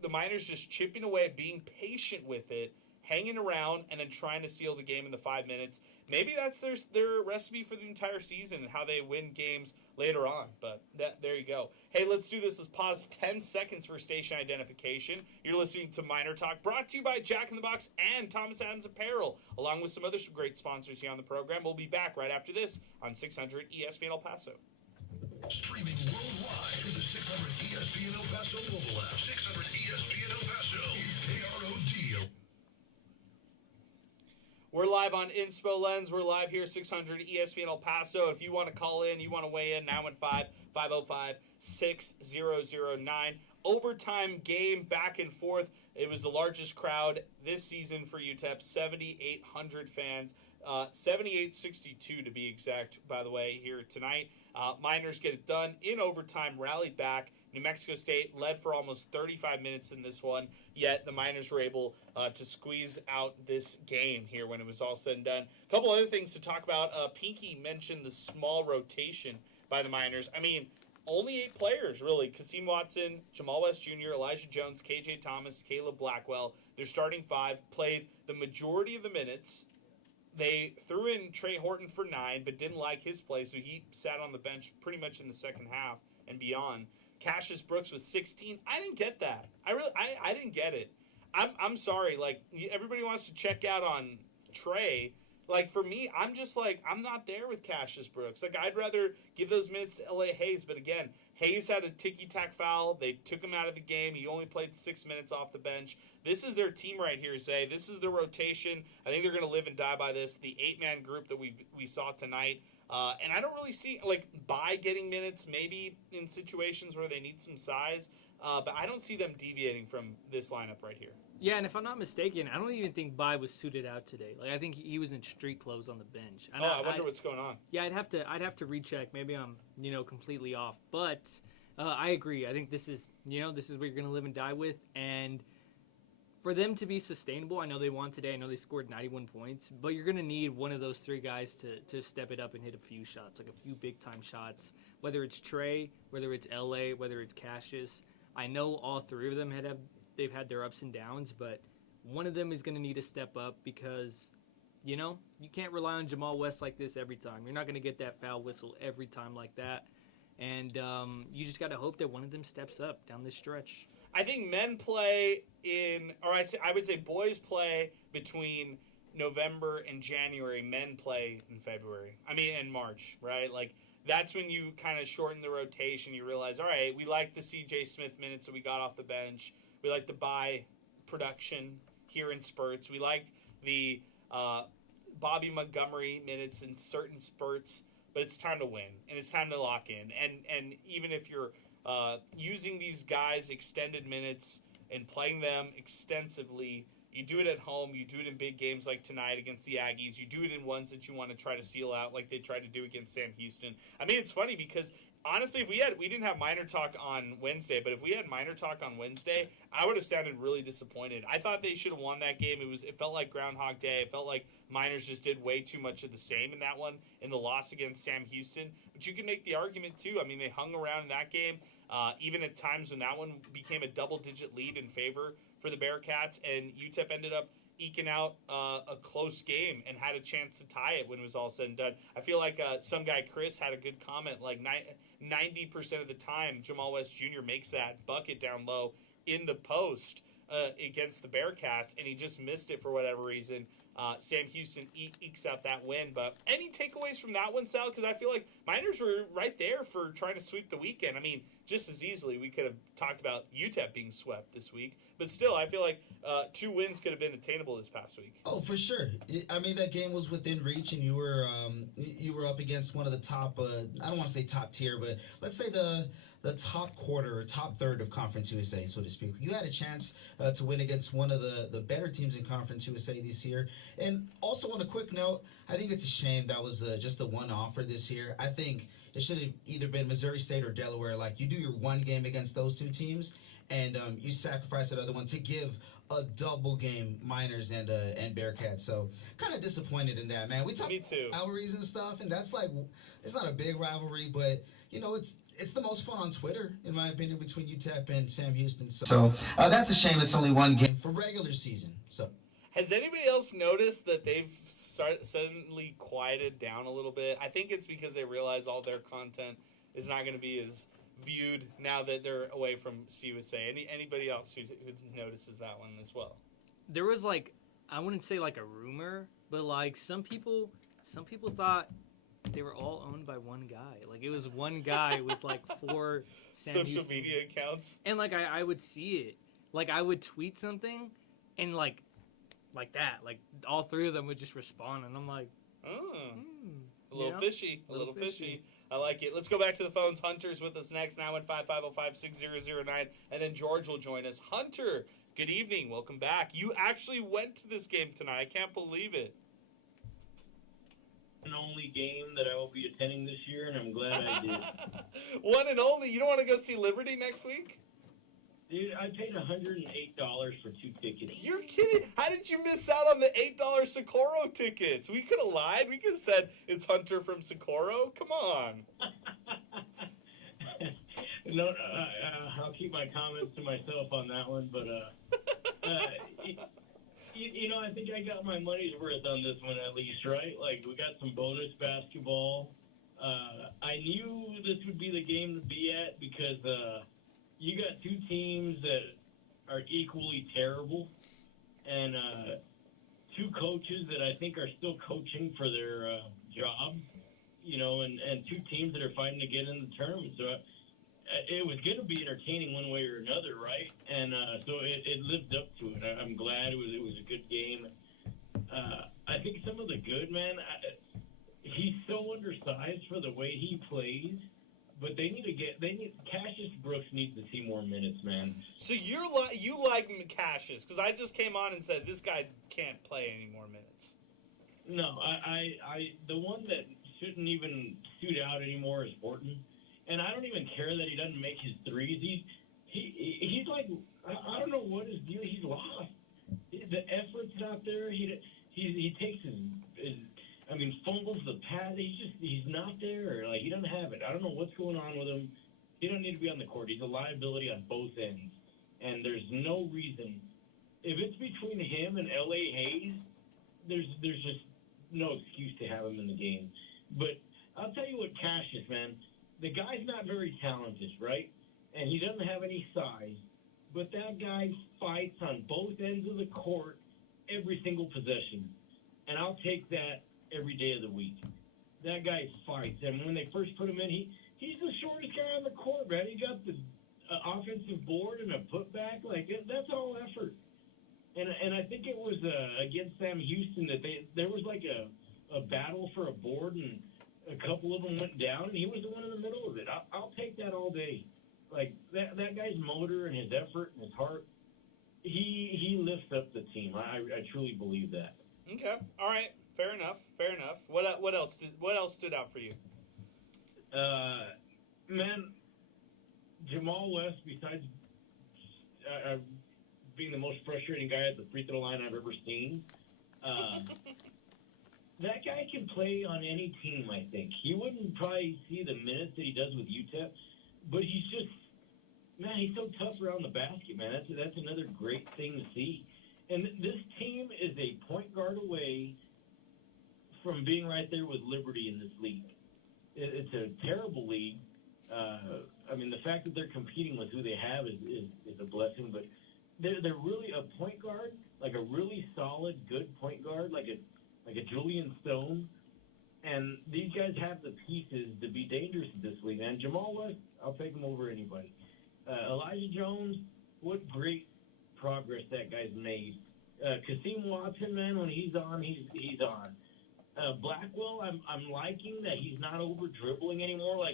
the Miners just chipping away at being patient with it hanging around and then trying to seal the game in the 5 minutes. Maybe that's their recipe for the entire season and how they win games later on. But there you go. Hey, let's do this. Let's pause 10 seconds for station identification. You're listening to MinerTalk, brought to you by Jack in the Box and Thomas Adams Apparel, along with some other great sponsors here on the program. We'll be back right after this on 600 ESPN El Paso. Streaming worldwide through the 600 ESPN El Paso mobile app. 600 ESPN El Paso is KROD. We're live on Inspo Lens. We're live here, 600 ESPN El Paso. If you want to call in, you want to weigh in, 915-505-6009. Overtime game, back and forth. It was the largest crowd this season for UTEP, 7,800 fans. 78-62 to be exact, by the way, here tonight. Miners get it done in overtime, rallied back. New Mexico State led for almost 35 minutes in this one, yet the Miners were able to squeeze out this game here when it was all said and done. A couple other things to talk about. Pinky mentioned the small rotation by the Miners. I mean, only 8 players, really. Kasim Watson, Jamal West Jr., Elijah Jones, KJ Thomas, Caleb Blackwell. Their starting 5 played the majority of the minutes. They threw in Trey Horton for 9, but didn't like his play, so he sat on the bench pretty much in the second half and beyond. Cassius Brooks was 16. I didn't get that. I didn't get it. I'm sorry. Like, everybody wants to check out on Trey. Like, for me, I'm just like, I'm not there with Cassius Brooks. Like, I'd rather give those minutes to L.A. Hayes. But again, Hayes had a ticky-tack foul. They took him out of the game. He only played 6 minutes off the bench. This is their team right here, Zay. This is the rotation. I think they're going to live and die by this. The 8-man group that we saw tonight. And I don't really see, like, Bai getting minutes, maybe in situations where they need some size. But I don't see them deviating from this lineup right here. Yeah, and if I'm not mistaken, I don't even think Bai was suited out today. Like, I think he was in street clothes on the bench. And I wonder what's going on. Yeah, I'd have to recheck. Maybe I'm completely off. But I agree. I think this is what you're going to live and die with. And for them to be sustainable, I know they won today. I know they scored 91 points. But you're going to need one of those 3 guys to step it up and hit a few shots, like a few big-time shots. Whether it's Trey, whether it's L.A., whether it's Cassius. I know all 3 of them they've had their ups and downs, but one of them is going to need to step up because, you can't rely on Jamal West like this every time. You're not going to get that foul whistle every time like that. And you just got to hope that one of them steps up down this stretch. I think men play I would say boys play between November and January. Men play in February. In March, right? Like, that's when you kind of shorten the rotation. You realize, all right, we like the C.J. Smith minutes that we got off the bench. We like the Bai production here in spurts. We like the Bobby Montgomery minutes in certain spurts. But it's time to win, and it's time to lock in. And even if you're using these guys extended minutes and playing them extensively, you do it at home. You do it in big games like tonight against the Aggies. You do it in ones that you want to try to seal out like they tried to do against Sam Houston. It's funny because honestly, if we didn't have MinerTalk on Wednesday, but if we had MinerTalk on Wednesday, I would have sounded really disappointed. I thought they should have won that game. It felt like Groundhog Day. It felt like Miners just did way too much of the same in that one, in the loss against Sam Houston. But you can make the argument, too. They hung around in that game, even at times when that one became a double-digit lead in favor for the Bearcats, and UTEP ended up eking out a close game and had a chance to tie it when it was all said and done. I feel like some guy, Chris, had a good comment, like 90% of the time Jamal West Jr. makes that bucket down low in the post against the Bearcats, and he just missed it for whatever reason. Sam Houston ekes out that win. But any takeaways from that one, Sal? Because I feel like Miners were right there for trying to sweep the weekend. Just as easily we could have talked about UTEP being swept this week. But still, I feel like 2 wins could have been attainable this past week. Oh, for sure. That game was within reach, and you were up against one of the top, I don't want to say top tier, but let's say the top quarter or top third of Conference USA, so to speak. You had a chance to win against one of the better teams in Conference USA this year. And also on a quick note, I think it's a shame that was just the one offer this year. I think it should have either been Missouri State or Delaware. Like, you do your one game against those 2 teams, and you sacrifice that other one to give a double game Miners and Bearcats. So kind of disappointed in that, man. We talk Me too. rivalries and stuff, and that's like, it's not a big rivalry, but it's the most fun on Twitter, in my opinion, between UTEP and Sam Houston. So that's a shame. It's only one game for regular season. So Has anybody else noticed that they've suddenly quieted down a little bit? I think it's because they realize all their content is not going to be as viewed now that they're away from CUSA. Anybody else who notices that one as well? There was I wouldn't say a rumor, but some people thought they were all owned by one guy. It was one guy with 4 Sam social Houston. media accounts. And I would see it. I would tweet something and like that. All 3 of them would just respond and I'm like, a little fishy. A little fishy. I like it. Let's go back to the phones. Hunter's with us next, 915-505-6009. And then George will join us. Hunter, good evening. Welcome back. You actually went to this game tonight. I can't believe it. An only game that I will be attending this year, and I'm glad I did. One and only. You don't want to go see Liberty next week? Dude, I paid $108 for 2 tickets. You're kidding. How did you miss out on the $8 Socorro tickets? We could have lied. We could have said it's Hunter from Socorro. Come on. No, I'll keep my comments to myself on that one, but I think I got my money's worth on this one at least, right? We got some bonus basketball. I knew this would be the game to be at because you got 2 teams that are equally terrible and 2 coaches that I think are still coaching for their job, and 2 teams that are fighting to get in the tournament. So it was going to be entertaining one way or another, right? And so it lived up to it. I'm glad it was a good game. I think some of the good, man, he's so undersized for the way he plays. But Cassius Brooks needs to see more minutes, man. So you like Cassius because I just came on and said this guy can't play any more minutes. No, the one that shouldn't even suit out anymore is Horton, and I don't even care that he doesn't make his threes. He's like, I don't know what his deal. He's lost. The effort's not there. He takes his fumbles the pass. He's not there. He doesn't have it. I don't know what's going on with him. He don't need to be on the court. He's a liability on both ends. And there's no reason. If it's between him and L.A. Hayes, there's just no excuse to have him in the game. But I'll tell you what, Cassius, man, the guy's not very talented, right? And he doesn't have any size. But that guy fights on both ends of the court every single possession. And I'll take that every day of the week. That guy fights. And when they first put him in, he's the shortest guy on the court, man. He got the offensive board and a putback. That's all effort. And I think it was against Sam Houston that there was a battle for a board, and a couple of them went down, and he was the one in the middle of it. I'll take that all day. That guy's motor and his effort and his heart, he lifts up the team. I truly believe that. Okay. All right. Fair enough. What else stood out for you? Man, Jamal West, besides being the most frustrating guy at the free throw line I've ever seen, that guy can play on any team, I think. He wouldn't probably see the minutes that he does with UTEP, but he's so tough around the basket, man. That's another great thing to see. And this team is a point guard away from being right there with Liberty in this league. It's a terrible league. The fact that they're competing with who they have is a blessing, but they're really a point guard, a really solid, good point guard, like a Julian Stone. And these guys have the pieces to be dangerous in this league. And Jamal West, I'll take him over anybody. Elijah Jones, what great progress that guy's made. Kasim Watson, man, when he's on, he's on. Blackwell, I'm liking that he's not over dribbling anymore.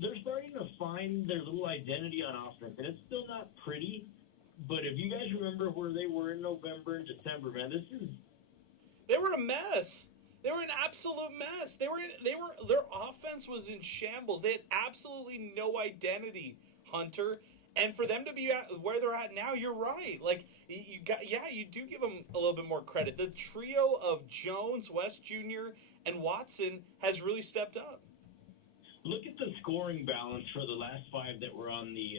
They're starting to find their little identity on offense, and it's still not pretty. But if you guys remember where they were in November and December, man, they were a mess. They were an absolute mess. Their offense was in shambles. They had absolutely no identity, Hunter. And for them to be where they're at now, you're right. You do give them a little bit more credit. The trio of Jones, West Jr., and Watson has really stepped up. Look at the scoring balance for the last 5 that were on the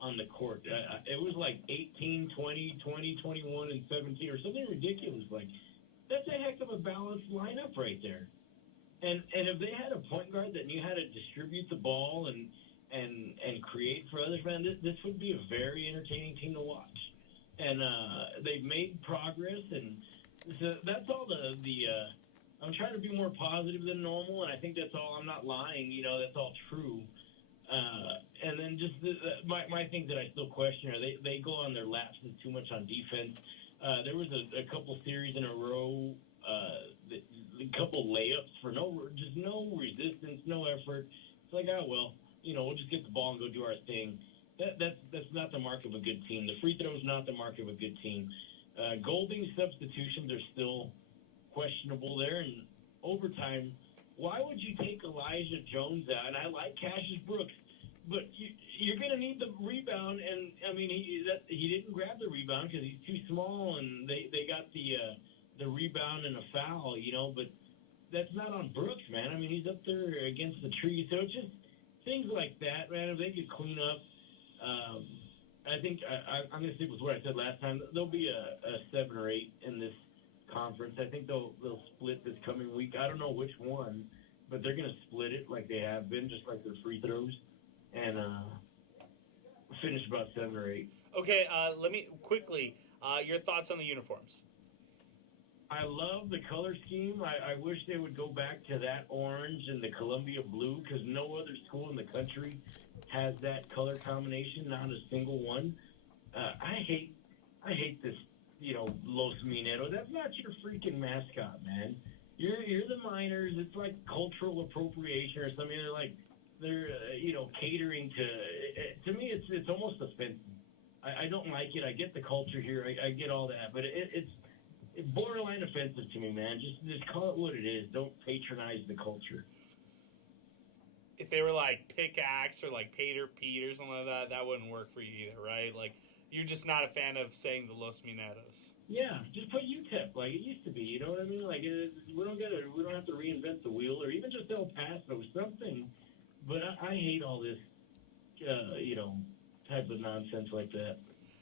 on the court. It was like 18, 20, 20, 21, and 17 or something ridiculous. Like, that's a heck of a balanced lineup right there. And if they had a point guard that knew how to distribute the ball and create for others, man, this would be a very entertaining team to watch. And they've made progress, and so that's all I'm trying to be more positive than normal, and I think that's all. I'm not lying, that's all true. And then just my thing that I still question are they go on their lapses too much on defense. There was a couple series in a row, a couple layups for no resistance, no effort. It's like, we'll just get the ball and go do our thing. That's not the mark of a good team. The free throw is not the mark of a good team. Golding's substitutions are still questionable there. And overtime, why would you take Elijah Jones out? And I like Cassius Brooks, but you're going to need the rebound. And, he didn't grab the rebound because he's too small, and they got the rebound and a foul, but that's not on Brooks, man. He's up there against the tree. So it's just things like that, man. If they could clean up, I think I'm going to stick with what I said last time. There'll be a 7 or 8 in this conference. I think they'll split this coming week. I don't know which one, but they're going to split it like they have been, just like their free throws, and finish about 7 or 8. Okay, let me quickly your thoughts on the uniforms. I love the color scheme. I wish they would go back to that orange and the Columbia blue, because no other school in the country has that color combination, not a single one. I hate this, Los Mineros. That's not your freaking mascot, man. You're the Miners. It's like cultural appropriation or something. They're catering to me, it's almost offensive. I don't like it. I get the culture here. I get all that, but it's borderline offensive to me, man. Just call it what it is. Don't patronize the culture. If they were like Pickaxe or like Pater Pete or something like that wouldn't work for you either, right? Like, you're just not a fan of saying the Los Mineros. Yeah, just put UTEP like it used to be. You know what I mean? Like, we don't have to reinvent the wheel, or even just El Paso, something. But I hate all this, type of nonsense like that.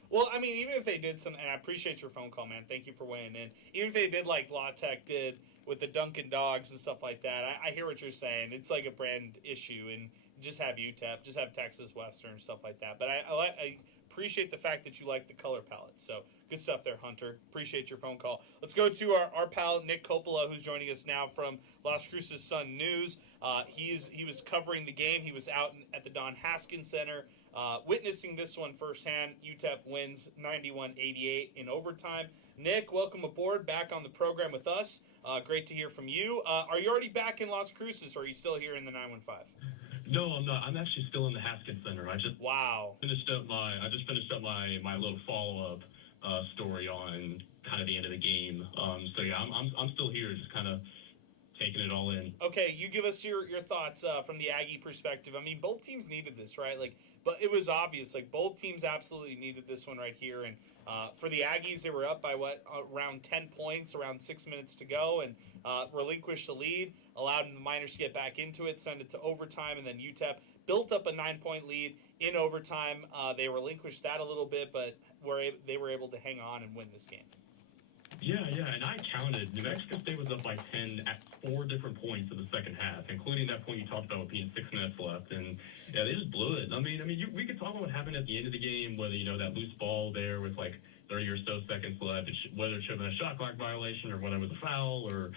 Well, even if they did and I appreciate your phone call, man. Thank you for weighing in. Even if they did like La Tech did with the Dunkin' Dogs and stuff like that, I hear what you're saying. It's like a brand issue, and just have UTEP, just have Texas Western, stuff like that. But I appreciate the fact that you like the color palette. So good stuff there, Hunter. Appreciate your phone call. Let's go to our pal, Nick Coppola, who's joining us now from Las Cruces Sun News. He was covering the game. He was out at the Don Haskins Center, witnessing this one firsthand. UTEP wins 91-88 in overtime. Nick, welcome aboard, back on the program with us. Great to hear from you. Are you already back in Las Cruces, or are you still here in the 915? No, I'm not. I'm actually still in the Haskins Center. I just finished up my little follow-up story on kind of the end of the game. So yeah, I'm still here, just kind of taking it all in. Okay, you give us your thoughts from the Aggie perspective. Both teams needed this, right? But it was obvious. Both teams absolutely needed this one right here. And for the Aggies, they were up by around 10 points, around 6 minutes to go, and relinquished the lead, allowed the Miners to get back into it, send it to overtime, and then UTEP built up a 9-point lead in overtime. They relinquished that a little bit, but they were able to hang on and win this game. Yeah, and I counted. New Mexico State was up by 10 at 4 different points in the second half, including that point you talked about with being 6 minutes left, and yeah, they just blew it. We could talk about what happened at the end of the game, whether that loose ball there with 30 or so seconds left, whether it should have been a shot clock violation or whether it was a foul or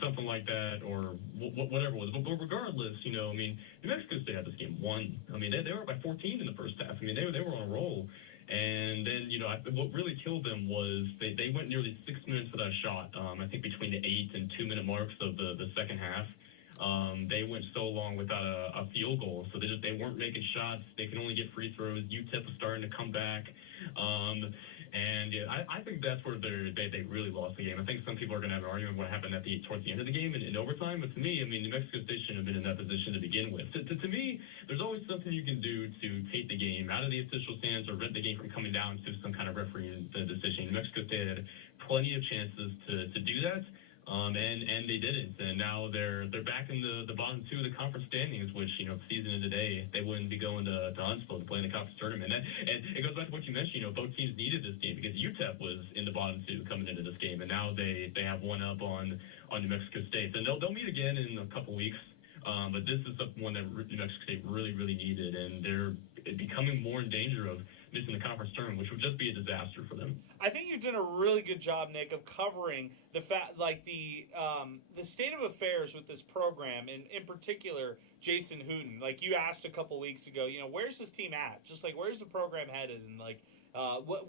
something like that, or whatever it was. But regardless, New Mexico State had this game won. They were up by 14 in the first half. They were on a roll. And then, what really killed them was they went nearly 6 minutes without a shot. I think between the 8 and 2 minute marks of the second half, they went so long without a field goal. So they weren't making shots. They could only get free throws. UTEP was starting to come back. And yeah, I think that's where they really lost the game. I think some people are going to have an argument what happened towards the end of the game in overtime. But to me, New Mexico State shouldn't have been in that position to begin with. To me, there's always something you can do to take the game out of the official stands or prevent the game from coming down to some kind of referee decision. New Mexico State had plenty of chances to do that. and they didn't. And now they're back in the bottom two of the conference standings, which, you know, season of today, they wouldn't be going to Huntsville to play in the conference tournament. And it goes back to what you mentioned, you know, both teams needed this game because UTEP was in the bottom two coming into this game, and now they have one up on New Mexico State. And they'll meet again in a couple weeks. But this is one that New Mexico State really, really needed, and they're becoming more in danger of missing the conference tournament, which would just be a disaster for them. I think you've done a really good job, Nick, of covering the the state of affairs with this program, and in particular, Jason Hooten. Like, you asked a couple weeks ago, you know, where's this team at? Just like, where's the program headed? And like,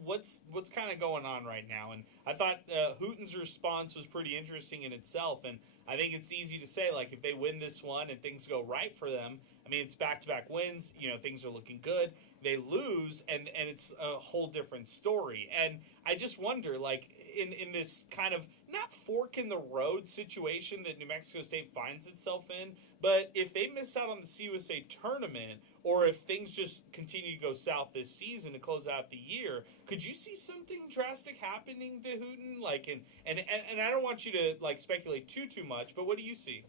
what's kind of going on right now? And I thought Hooten's response was pretty interesting in itself, and I think it's easy to say, like, if they win this one and things go right for them, I mean, it's back-to-back wins, you know, things are looking good. They lose, and it's a whole different story. And I just wonder, like, in this kind of not fork-in-the-road situation that New Mexico State finds itself in, but if they miss out on the CUSA tournament, or if things just continue to go south this season to close out the year, could you see something drastic happening to Hooten? Like, and I don't want you to, like, speculate too much, but what do you see?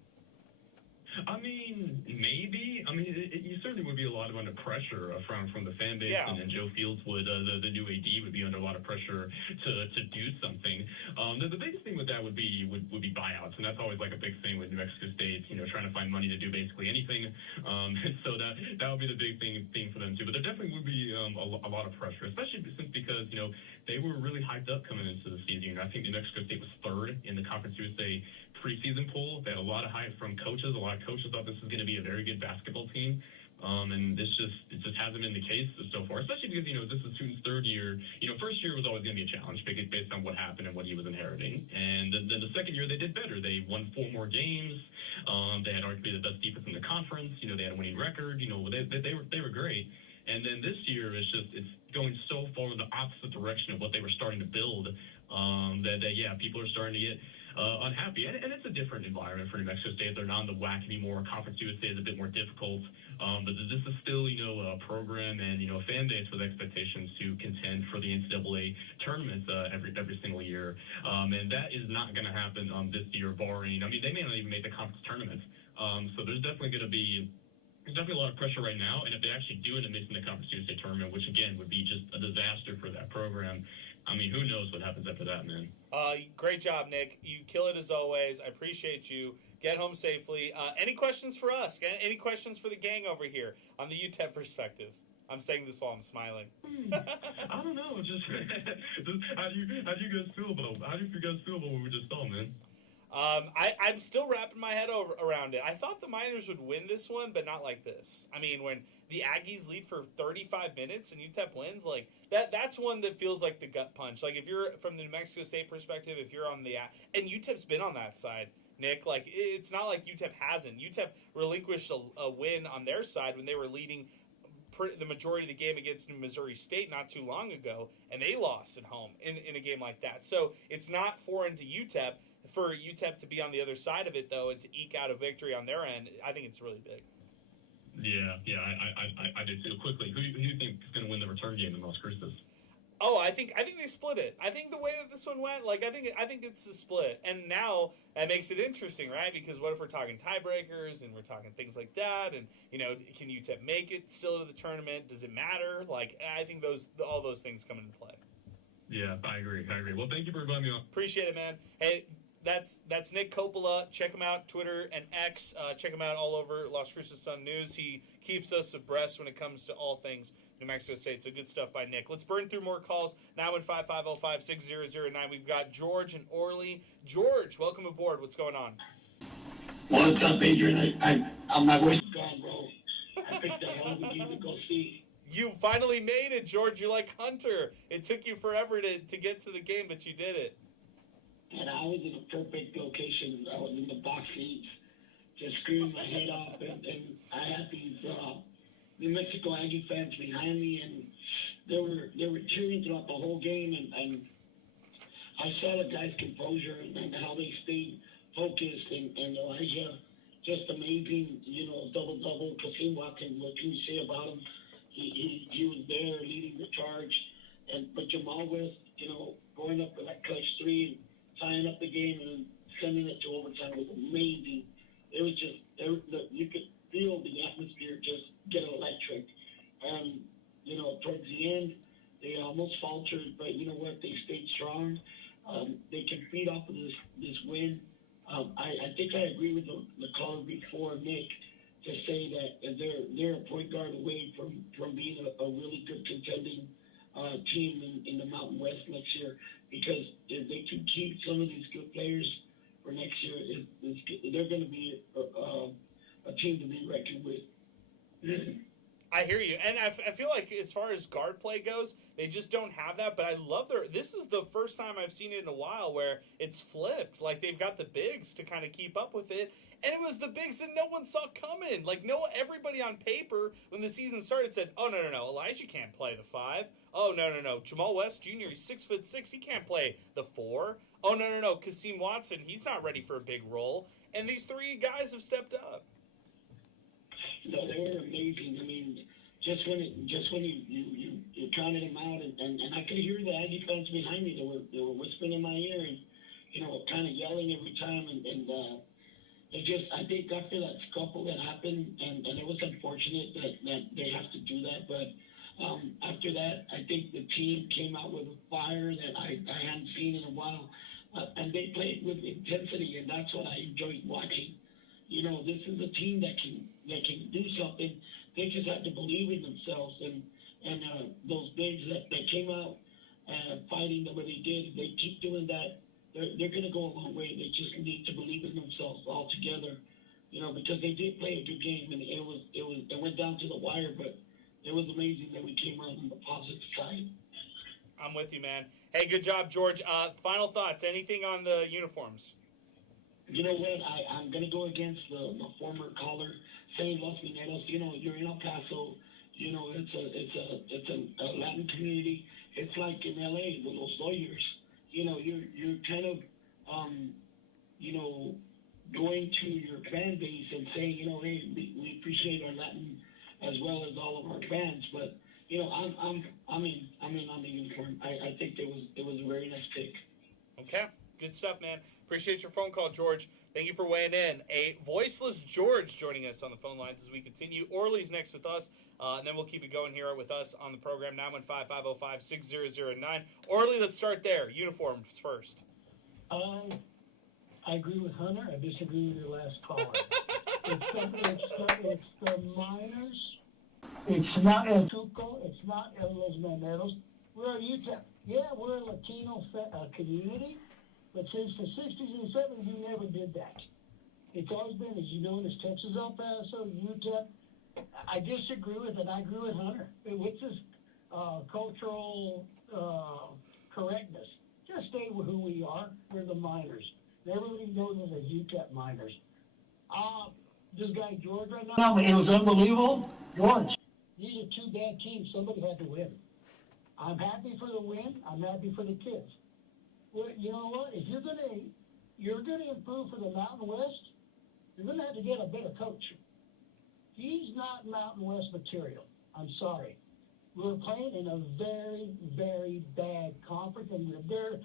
I mean, maybe. I mean, you certainly would be a lot of under pressure from the fan base, Yeah. and Joe Fields would, the new AD would be under a lot of pressure to do something. The biggest thing with that would be buyouts, and that's always like a big thing with New Mexico State. You know, trying to find money to do basically anything. So that would be the big thing for them too. But there definitely would be a lot of pressure, especially because, you know, they were really hyped up coming into the season. I think New Mexico State was third in the Conference USA preseason poll. They had a lot of hype from coaches. A lot of coaches thought this was going to be a very good basketball team. And it just hasn't been the case so far, especially because, you know, this is Hooten's third year. You know, first year was always going to be a challenge based on what happened and what he was inheriting. And then the second year they did better. They won 4 more games. They had arguably the best defense in the conference. You know, they had a winning record. You know, they were great. And then this year it's going so far in the opposite direction of what they were starting to build, that people are starting to get unhappy. And it's a different environment for New Mexico State. They're not on the WAC anymore. Conference USA is a bit more difficult. But this is still, you know, a program and, you know, a fan base with expectations to contend for the NCAA tournaments every single year. And that is not going to happen this year, barring, I mean, they may not even make the conference tournament. So there's definitely going to be a lot of pressure right now, and if they actually do end up missing the Conference USA tournament, which again would be just a disaster for that program, I mean, who knows what happens after that, man. Great job, Nick. You kill it as always. I appreciate you. Get home safely. Any questions for us? Any questions for the gang over here on the UTEP perspective? I'm saying this while I'm smiling. I don't know. Just how do you guys feel about what we just saw, man? I'm still wrapping my head around it. I thought the Miners would win this one, but not like this. I mean, when the Aggies lead for 35 minutes and UTEP wins, like that's one that feels like the gut punch. Like, if you're from the New Mexico State perspective, if you're on the and UTEP's been on that side, Nick. Like, it's not like UTEP hasn't. UTEP relinquished a win on their side when they were leading the majority of the game against Missouri State not too long ago, and they lost at home in a game like that. So it's not foreign to UTEP. For UTEP to be on the other side of it, though, and to eke out a victory on their end, I think it's really big. Yeah, I do too. Quickly, who do you think is going to win the return game in Las Cruces? Oh, I think they split it. I think the way that this one went, like, I think it's a split, and now that makes it interesting, right? Because what if we're talking tiebreakers and we're talking things like that, and, you know, can UTEP make it still to the tournament? Does it matter? Like, I think all those things come into play. Yeah, I agree. Well, thank you for inviting me on. Appreciate it, man. Hey. That's Nick Coppola. Check him out, Twitter and X. Check him out all over Las Cruces Sun News. He keeps us abreast when it comes to all things New Mexico State. So good stuff by Nick. Let's burn through more calls. Now in 5505-6009, we've got George and Orly. George, welcome aboard. What's going on? What's up, Adrian? My voice is gone, bro. I picked that hell with you to go see. You finally made it, George. You're like Hunter. It took you forever to get to the game, but you did it. And I was in a perfect location. I was in the box seats, just screaming my head off. And I had these New Mexico Aggie fans behind me, and they were cheering throughout the whole game. And I saw the guys' composure and how they stayed focused. And Elijah, just amazing, you know, double-double. Kasim Watkins, what can you say about him? He was there leading the charge. But Jamal West, you know, going up for that clutch three and tying up the game and sending it to overtime was amazing. It was just, you could feel the atmosphere just get electric. And, you know, towards the end, they almost faltered, but you know what? They stayed strong. They can feed off of this win. I think I agree with the caller before, Nick, to say that they're a point guard away from being a really good contending team in the Mountain West next year. Because if they can keep some of these good players for next year, they're going to be a team to be reckoned with. I hear you, and I feel like as far as guard play goes, they just don't have that. But I love this is the first time I've seen it in a while where it's flipped. Like they've got the bigs to kind of keep up with it, and it was the bigs that no one saw coming. Like everybody on paper when the season started said, "Oh no, Elijah can't play the 5. Oh no, Jamal West Jr. He's 6'6", he can't play the 4. Oh no, Kasim Watson, he's not ready for a big role." And these 3 guys have stepped up. No, they were amazing. I mean, just when you counted them out, and I could hear the Aggie fans behind me. They were whispering in my ear and, you know, kind of yelling every time. And it just, I think after that scuffle that happened, and it was unfortunate that they have to do that, but after that, I think the team came out with a fire that I hadn't seen in a while, and they played with intensity, and that's what I enjoyed watching. You know, this is a team that can do something. They just have to believe in themselves. And those bigs that came out fighting the way they did, they keep doing that. They're going to go a long way. They just need to believe in themselves all together. You know, because they did play a good game, and it went down to the wire, but it was amazing that we came out on the positive side. I'm with you, man. Hey, good job, George. Final thoughts? Anything on the uniforms? You know what? I'm going to go against the former caller saying Los Mineros. You know, you're in El Paso. You know, it's a Latin community. It's like in L.A. with Los Lawyers. You know, you're kind of, you know, going to your fan base and saying, you know, hey, we appreciate our Latin as well as all of our fans. But, you know, I'm in on the uniform. I think it was a very nice pick. Okay. Good stuff, man. Appreciate your phone call, George. Thank you for weighing in. A voiceless George joining us on the phone lines as we continue. Orly's next with us, and then we'll keep it going here with us on the program, 915-505-6009. Orly, let's start there. Uniforms first. I agree with Hunter. I disagree with your last caller. it's the Miners. It's not El Tuco. It's not El Los Mineros. We're a UTEP. Yeah, we're a Latino community. But since the 60s and 70s, we never did that. It's always been, as you know, as Texas El Paso, UTEP. I disagree with it. I agree with Hunter. What's this cultural correctness? Just stay with who we are. We're the Miners. Everybody knows us as UTEP Miners. This guy George right now, it was unbelievable. George, these are 2 bad teams. Somebody had to win. I'm happy for the win. I'm happy for the kids. Well, you know what? If you're gonna improve for the Mountain West, you're gonna have to get a better coach. He's not Mountain West material. I'm sorry. We're playing in a very, very bad conference, and we're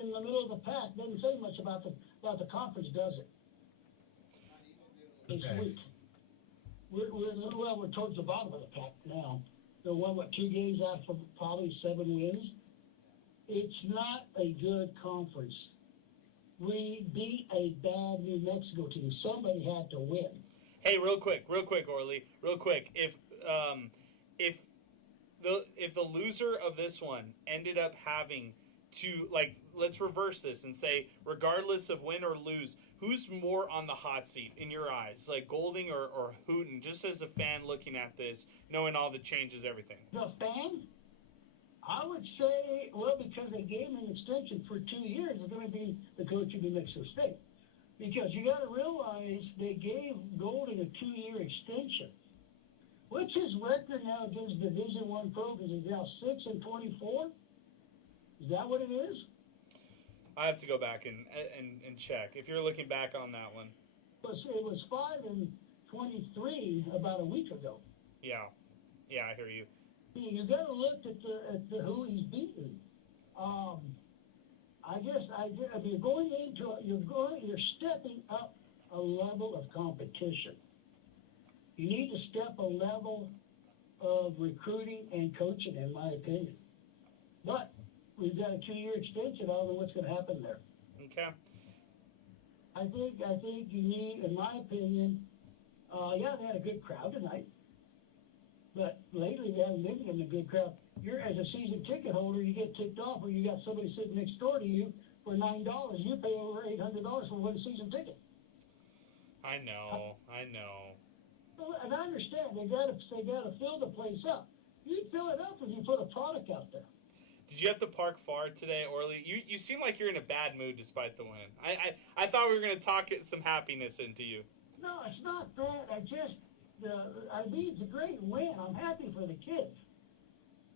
in the middle of the pack. Doesn't say much about the conference, does it? It's weak. We're towards the bottom of the pack now. They're 2 games out from probably 7 wins. It's not a good conference. We beat a bad New Mexico team. Somebody had to win. Hey, real quick, Orly, real quick. If the loser of this one ended up having to, like, let's reverse this and say, regardless of win or lose, who's more on the hot seat in your eyes, like Golding or Hooten, just as a fan looking at this, knowing all the changes, everything? The fan? I would say, well, because they gave him an extension for 2 years, it's going to be the coach of New Mexico State. Because you got to realize they gave Golding a 2-year extension. What's his record now against Division I programs? Is now 6-24? Is that what it is? I have to go back and check. If you're looking back on that one, it was 5-23 about a week ago. Yeah, I hear you. You got to look at who he's beaten. if you're going into it, you're stepping up a level of competition. You need to step a level of recruiting and coaching, in my opinion. But we've got a 2-year extension. I don't know what's going to happen there. Okay. I think you need, in my opinion, they had a good crowd tonight. But lately they haven't been getting a good crowd. You're, as a season ticket holder, you get ticked off when you got somebody sitting next door to you for $9. You pay over $800 for one season ticket. I know. Well, and I understand they got to fill the place up. You'd fill it up if you put a product out there. Did you have to park far today, Orly? You seem like you're in a bad mood despite the win. I thought we were going to talk some happiness into you. No, it's not that. It's a great win. I'm happy for the kids.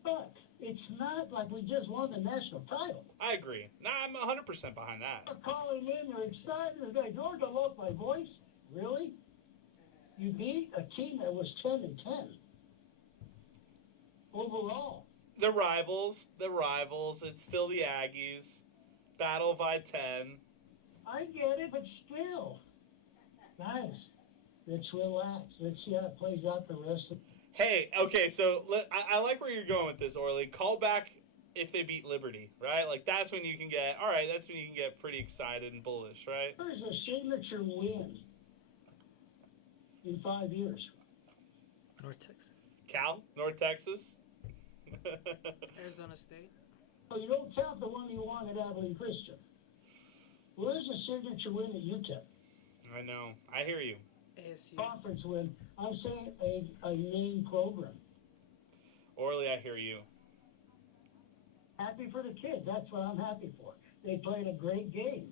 But it's not like we just won the national title. I agree. Nah, I'm 100% behind that. They're calling in. They're excited. They're going, Georgia lost my voice. Really? You beat a team that was 10-10 overall. The rivals. It's still the Aggies. Battle of I-10. I get it, but still. Guys, let's relax. Let's see how it plays out the rest of. Hey, okay, so I like where you're going with this, Orly. Call back if they beat Liberty, right? Like, that's when you can get pretty excited and bullish, right? There's a signature win in 5 years. North Texas. North Texas. Arizona State. So you don't count the one you won at Abilene Christian. Where's the signature win at UTEP? I know. I hear you. ASU. Conference win. I'm saying a main program. Orly, I hear you. Happy for the kids. That's what I'm happy for. They played a great game.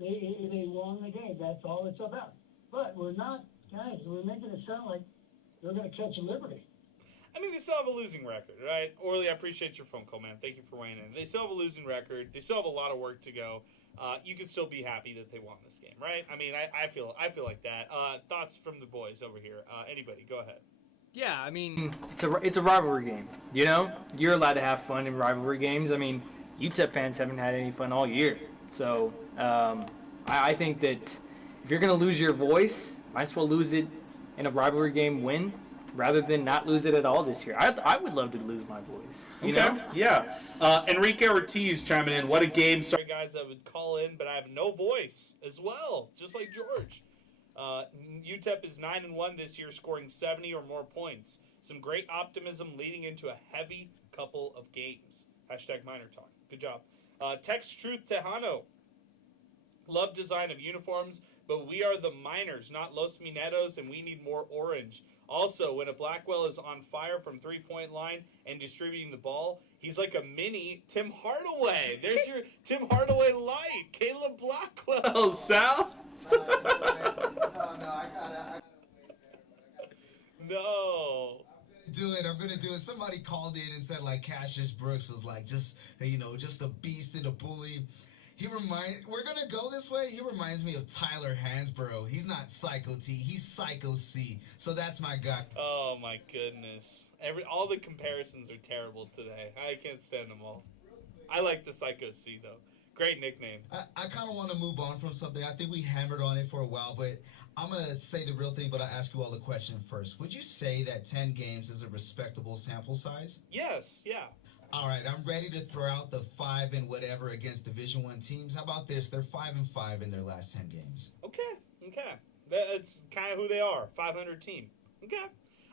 They won the game. That's all it's about. But we're making it sound like they're going to catch Liberty. I mean, they still have a losing record, right? Orly, I appreciate your phone call, man. Thank you for weighing in. They still have a losing record. They still have a lot of work to go. You can still be happy that they won this game, right? I mean, I feel like that. Thoughts from the boys over here? Anybody, go ahead. Yeah, I mean, it's a rivalry game. You know, you're allowed to have fun in rivalry games. I mean, UTEP fans haven't had any fun all year. So I think that if you're gonna lose your voice, might as well lose it in a rivalry game win, rather than not lose it at all this year. I would love to lose my voice. You know? Yeah. Enrique Ortiz chiming in. What a game. Sorry, guys, I would call in, but I have no voice as well, just like George. UTEP is 9-1 this year, scoring 70 or more points. Some great optimism leading into a heavy couple of games. Hashtag MinerTalk. Good job. Text Truth Tejano. Love design of uniforms, but we are the Miners, not Los Mineros, and we need more orange. Also, when a Blackwell is on fire from three-point line and distributing the ball, he's like a mini Tim Hardaway. There's your Tim Hardaway light. Caleb Blackwell, Sal. No. I'm gonna do it. Somebody called in and said like Cassius Brooks was like just a beast and a bully. We're gonna go this way. He reminds me of Tyler Hansborough. He's not Psycho T, he's Psycho C. So that's my guy. Oh my goodness. All the comparisons are terrible today. I can't stand them all. I like the Psycho C though. Great nickname. I kind of want to move on from something. I think we hammered on it for a while, but I'm going to say the real thing, but I'll ask you all the question first. Would you say that 10 games is a respectable sample size? Yes, yeah. All right, I'm ready to throw out the 5 and whatever against Division I teams. How about this? They're 5-5 in their last 10 games. Okay. That's kind of who they are, 500 team. Okay.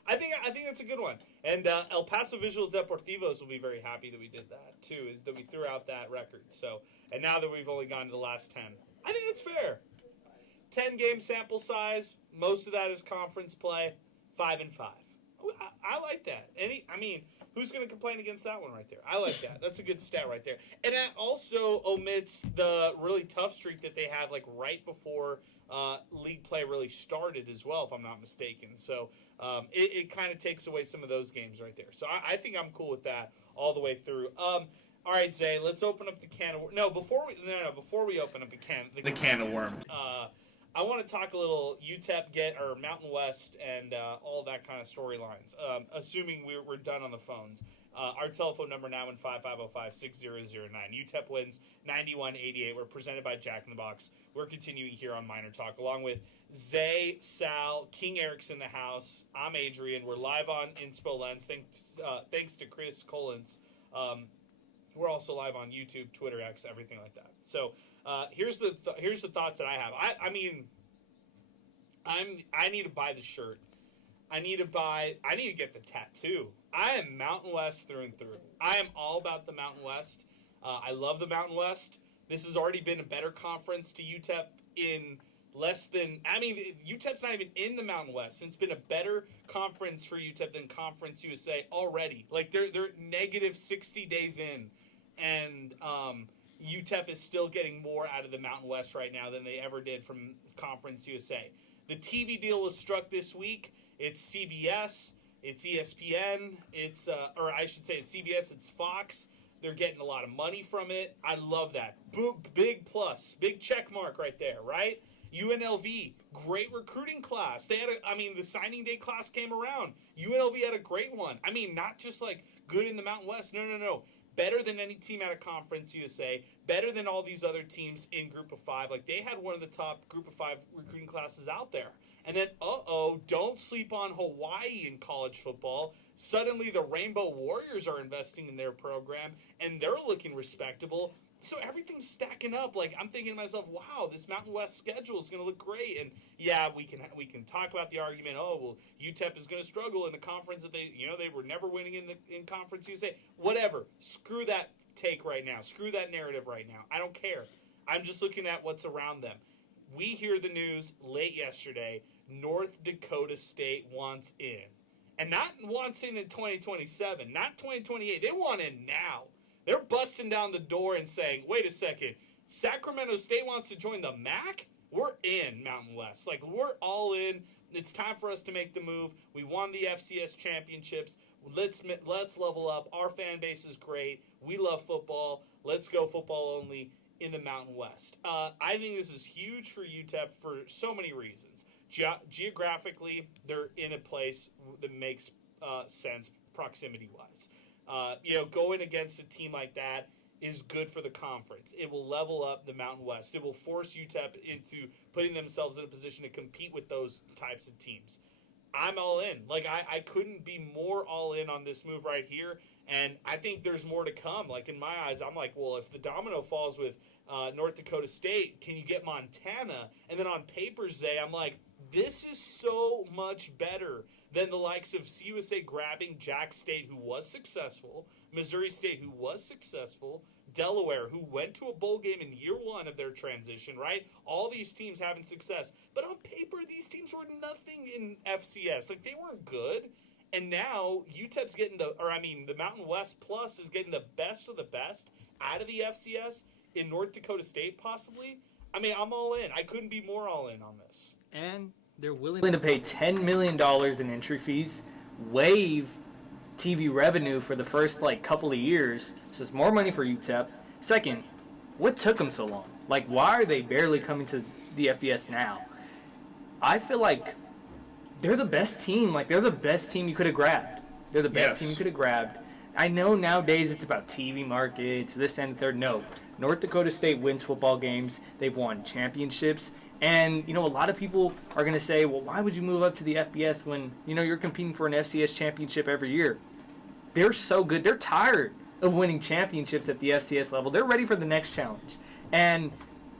I think that's a good one. And El Paso Visuals Deportivos will be very happy that we did that, too, is that we threw out that record. So, and now that we've only gone to the last 10. I think it's fair. 10-game sample size, most of that is conference play, 5-5. I like that. Who's going to complain against that one right there? I like that. That's a good stat right there. And that also omits the really tough streak that they had like right before league play really started as well, if I'm not mistaken. So it kind of takes away some of those games right there. So I think I'm cool with that all the way through. All right, Zay, let's open up the can of before we open up the can of worms. I want to talk a little UTEP Mountain West and all that kind of storylines, assuming we're done on the phones. Our telephone number 915-505-6009. UTEP wins 91-88. We're presented by Jack in the Box. We're continuing here on MinerTalk, along with Zay, Sal, King Eric's in the house. I'm Adrian. We're live on Inspo Lens. Thanks to Chris Collins. We're also live on YouTube, Twitter, X, everything like that. So here's the thoughts that I have. I need to buy the shirt. I need to get the tattoo. I am Mountain West through and through. I am all about the Mountain West. I love the Mountain West. This has already been a better conference to UTEP in less than, UTEP's not even in the Mountain West. It's been a better conference for UTEP than Conference USA already. Like, they're negative 60 days in, and UTEP is still getting more out of the Mountain West right now than they ever did from Conference USA. The TV deal was struck this week. It's CBS, it's ESPN, it's CBS, it's Fox. They're getting a lot of money from it. I love that. Big plus, big check mark right there, right? UNLV, great recruiting class. They had the signing day class came around. UNLV had a great one. Not just like good in the Mountain West. No. Better than any team out of Conference USA. Better than all these other teams in Group of 5. Like, they had one of the top Group of 5 recruiting classes out there. And then, don't sleep on Hawaii in college football. Suddenly, the Rainbow Warriors are investing in their program, and they're looking respectable. So everything's stacking up. Like, I'm thinking to myself, wow, this Mountain West schedule is going to look great. And yeah, we can talk about the argument. UTEP is going to struggle in the conference that they were never winning in Conference USA. Whatever. Screw that take right now. Screw that narrative right now. I don't care. I'm just looking at what's around them. We hear the news late yesterday. North Dakota State wants in, and not wants in 2027, not 2028. They want in now. They're busting down the door and saying, wait a second, Sacramento State wants to join the MAC? We're in, Mountain West. Like, we're all in. It's time for us to make the move. We won the FCS championships. Let's level up. Our fan base is great. We love football. Let's go football only in the Mountain West. I think this is huge for UTEP for so many reasons. Geographically, they're in a place that makes sense proximity-wise. Going against a team like that is good for the conference. It will level up the Mountain West. It will force UTEP into putting themselves in a position to compete with those types of teams. I'm all in. Like, I couldn't be more all in on this move right here, and I think there's more to come. Like, in my eyes, I'm like, well, if the domino falls with North Dakota State, can you get Montana? And then on paper, Zay, I'm like, this is so much better than the likes of CUSA grabbing Jack State, who was successful, Missouri State, who was successful, Delaware, who went to a bowl game in year one of their transition, right? All these teams having success. But on paper, these teams were nothing in FCS. Like, they weren't good. And now UTEP's getting the Mountain West Plus is getting the best of the best out of the FCS in North Dakota State, possibly. I'm all in. I couldn't be more all in on this. And they're willing to pay $10 million in entry fees, waive TV revenue for the first couple of years, so it's more money for UTEP. Second, what took them so long? Like, why are they barely coming to the FBS now? I feel like they're the best team. Like, they're the best team you could have grabbed. They're the best team you could have grabbed. I know nowadays it's about TV markets, this and the third. No, North Dakota State wins football games. They've won championships. And, a lot of people are going to say, well, why would you move up to the FBS when, you're competing for an FCS championship every year? They're so good. They're tired of winning championships at the FCS level. They're ready for the next challenge. And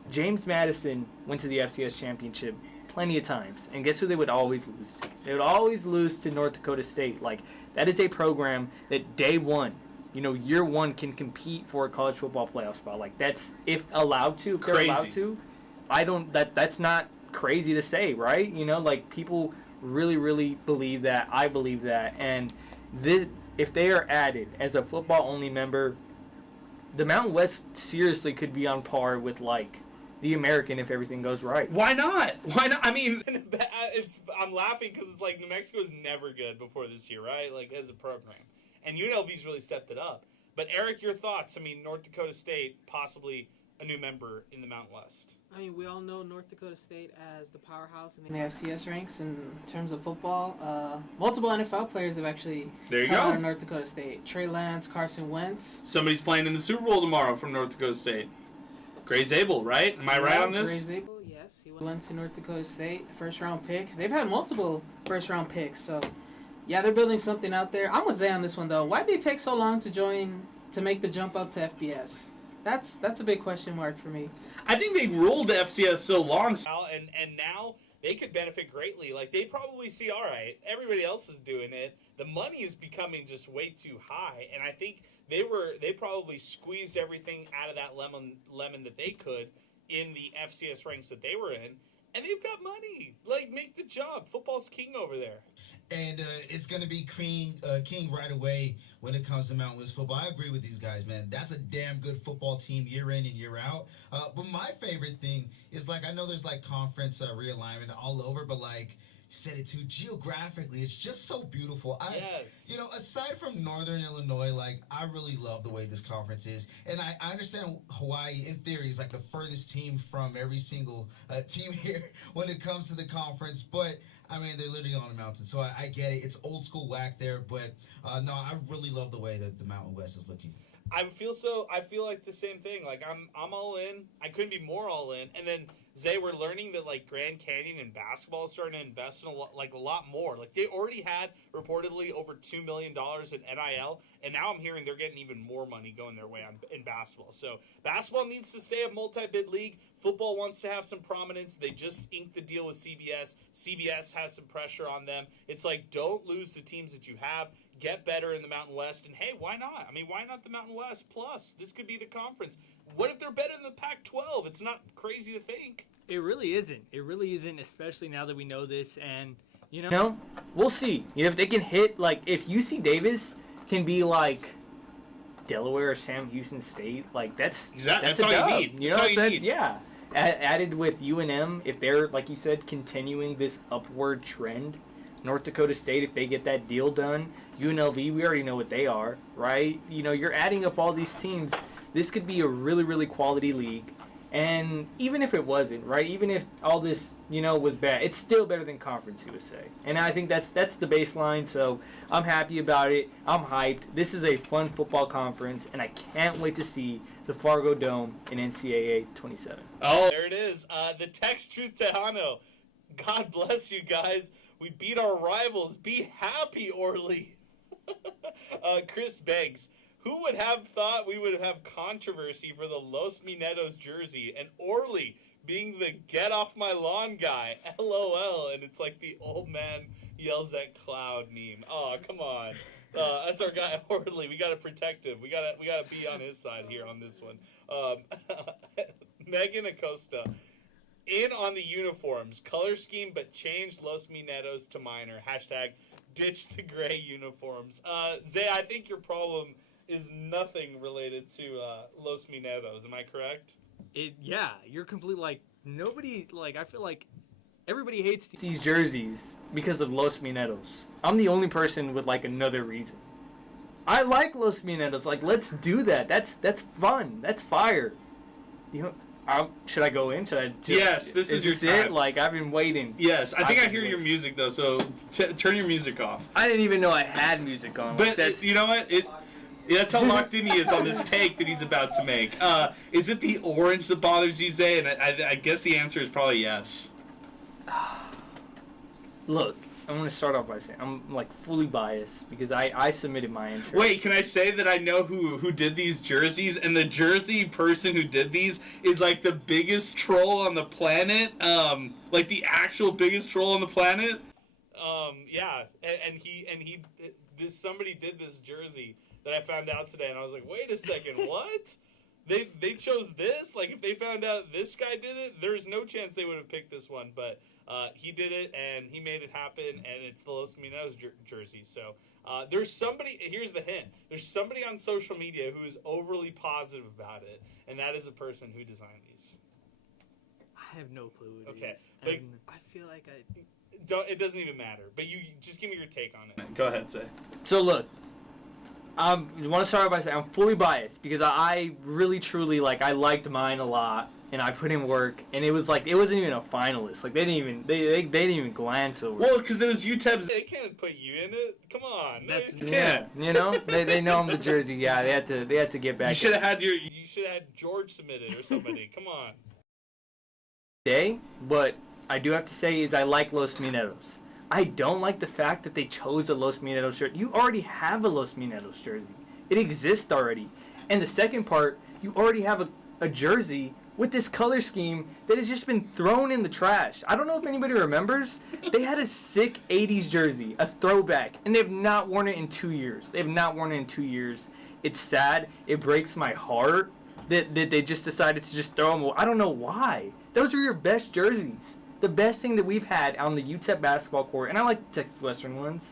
James Madison went to the FCS championship plenty of times. And guess who they would always lose to? They would always lose to North Dakota State. Like, that is a program that day one, year one can compete for a college football playoff spot. Like, that's, if they're allowed to. That's not crazy to say, right? People really, really believe that. I believe that. And if they are added as a football-only member, the Mountain West seriously could be on par with, the American if everything goes right. Why not? I'm laughing because it's like New Mexico was never good before this year, right? Like, as a program. And UNLV's really stepped it up. But, Eric, your thoughts? North Dakota State possibly a new member in the Mountain West? I mean, we all know North Dakota State as the powerhouse in the FCS ranks in terms of football. Multiple NFL players have actually come out of North Dakota State. Trey Lance, Carson Wentz. Somebody's playing in the Super Bowl tomorrow from North Dakota State. Gray Zabel, right? Am I right on this? Gray Zabel, yes. He went to North Dakota State, first-round pick. They've had multiple first-round picks, so yeah, they're building something out there. I'm with Zay on this one, though. Why'd they take so long to make the jump up to FBS? That's a big question mark for me. I think they ruled the FCS so long, and now they could benefit greatly. Like, they probably see, all right, everybody else is doing it. The money is becoming just way too high, and I think they probably squeezed everything out of that lemon that they could in the FCS ranks that they were in, and they've got money. Like, make the jump. Football's king over there. And it's going to be king right away when it comes to Mountain West football. I agree with these guys, man. That's a damn good football team year in and year out. But my favorite thing is, like, I know there's, like, conference realignment all over, but, like, you said it too, geographically, it's just so beautiful. Yes. You know, aside from Northern Illinois, like, I really love the way this conference is. And I understand Hawaii, in theory, is, like, the furthest team from every single team here when it comes to the conference. But I mean, they're literally on a mountain, so I get it. It's old school whack there, but no, I really love the way that the Mountain West is looking. I feel like the same thing. Like, I'm all in. I couldn't be more all in. And then, Zay, we're learning that, like, Grand Canyon and basketball is starting to invest in a lot more. Like, they already had reportedly over $2 million in NIL, and now I'm hearing they're getting even more money going their way in basketball. So basketball needs to stay a multi-bid league. Football wants to have some prominence. They just inked the deal with CBS. CBS has some pressure on them. It's like, don't lose the teams that you have. Get better in the Mountain West. And, hey, why not? I mean, why not the Mountain West? Plus, this could be the conference. What if they're better than the Pac-12? It's not crazy to think. It really isn't. It really isn't, especially now that we know this. And, you know, we'll see. You know, if they can hit, like, if UC Davis can be, like, Delaware or Sam Houston State, like, that's all you need. You know what I'm saying? Yeah. Added with UNM, if they're, like you said, continuing this upward trend, North Dakota State, if they get that deal done, UNLV, we already know what they are, right? You know, you're adding up all these teams. This could be a really, really quality league. And even if it wasn't, right, even if all this, you know, was bad, it's still better than Conference USA. And I think that's the baseline, so I'm happy about it. I'm hyped. This is a fun football conference, and I can't wait to see the Fargo Dome in NCAA 27. Oh, there it is. The Text Truth Tejano. God bless you guys. We beat our rivals. Be happy, Orly. Chris Banks. Who would have thought we would have controversy for the Los Mineros jersey and Orly being the get off my lawn guy? LOL. And it's like the old man yells at cloud meme. Oh, come on. That's our guy Orly. We gotta protect him. We gotta be on his side here on this one. Megan Acosta. In on the uniforms. Color scheme, but change Los Mineros to minor. Hashtag ditch the gray uniforms. Zay, I think your problem is nothing related to Los Mineros. Am I correct? Yeah, you're completely, like, nobody, like, I feel like everybody hates these jerseys because of Los Mineros. I'm the only person with, like, another reason. I like Los Mineros. Like, let's do that. That's fun. That's fire. You know, should I go in? Yes, this is your time. It? Like, I've been waiting. Yes, I think I hear your music, though, so turn your music off. I didn't even know I had music on. But that's, you know what? That's how locked in he is on this take that he's about to make. Is it the orange that bothers you, Zay? And I guess the answer is probably yes. Look, I'm going to start off by saying I'm, like, fully biased because I submitted my entry. Wait, can I say that I know who did these jerseys? And the jersey person who did these is, like, the biggest troll on the planet. Like, the actual biggest troll on the planet. Yeah, and somebody did this jersey that I found out today, and I was like, wait a second, what? They chose this? Like, if they found out this guy did it, there's no chance they would have picked this one, but he did it, and he made it happen, and it's the Los Mineros jersey. So there's somebody, here's the hint, there's somebody on social media who is overly positive about it, and that is a person who designed these. I have no clue who it okay, is. but I feel like it doesn't even matter, but you just give me your take on it. Go ahead, Say. So look, want to start by saying I'm fully biased because I really truly I liked mine a lot and I put in work and it wasn't even a finalist. Like they didn't even glance over. Well, because it was UTEP's. They can't put you in it. Come on. You know they know I'm the Jersey guy. They had to get back. You should have had George submit it or somebody. Come on. But I do have to say is I like Los Mineros. I don't like the fact that they chose a Los Mineros shirt. You already have a Los Mineros jersey. It exists already. And the second part, you already have a jersey with this color scheme that has just been thrown in the trash. I don't know if anybody remembers. They had a sick 80s jersey, a throwback, and they have not worn it in 2 years. It's sad. It breaks my heart that they just decided to just throw them away. I don't know why. Those are your best jerseys. The best thing that we've had on the UTEP basketball court, and I like the Texas Western ones,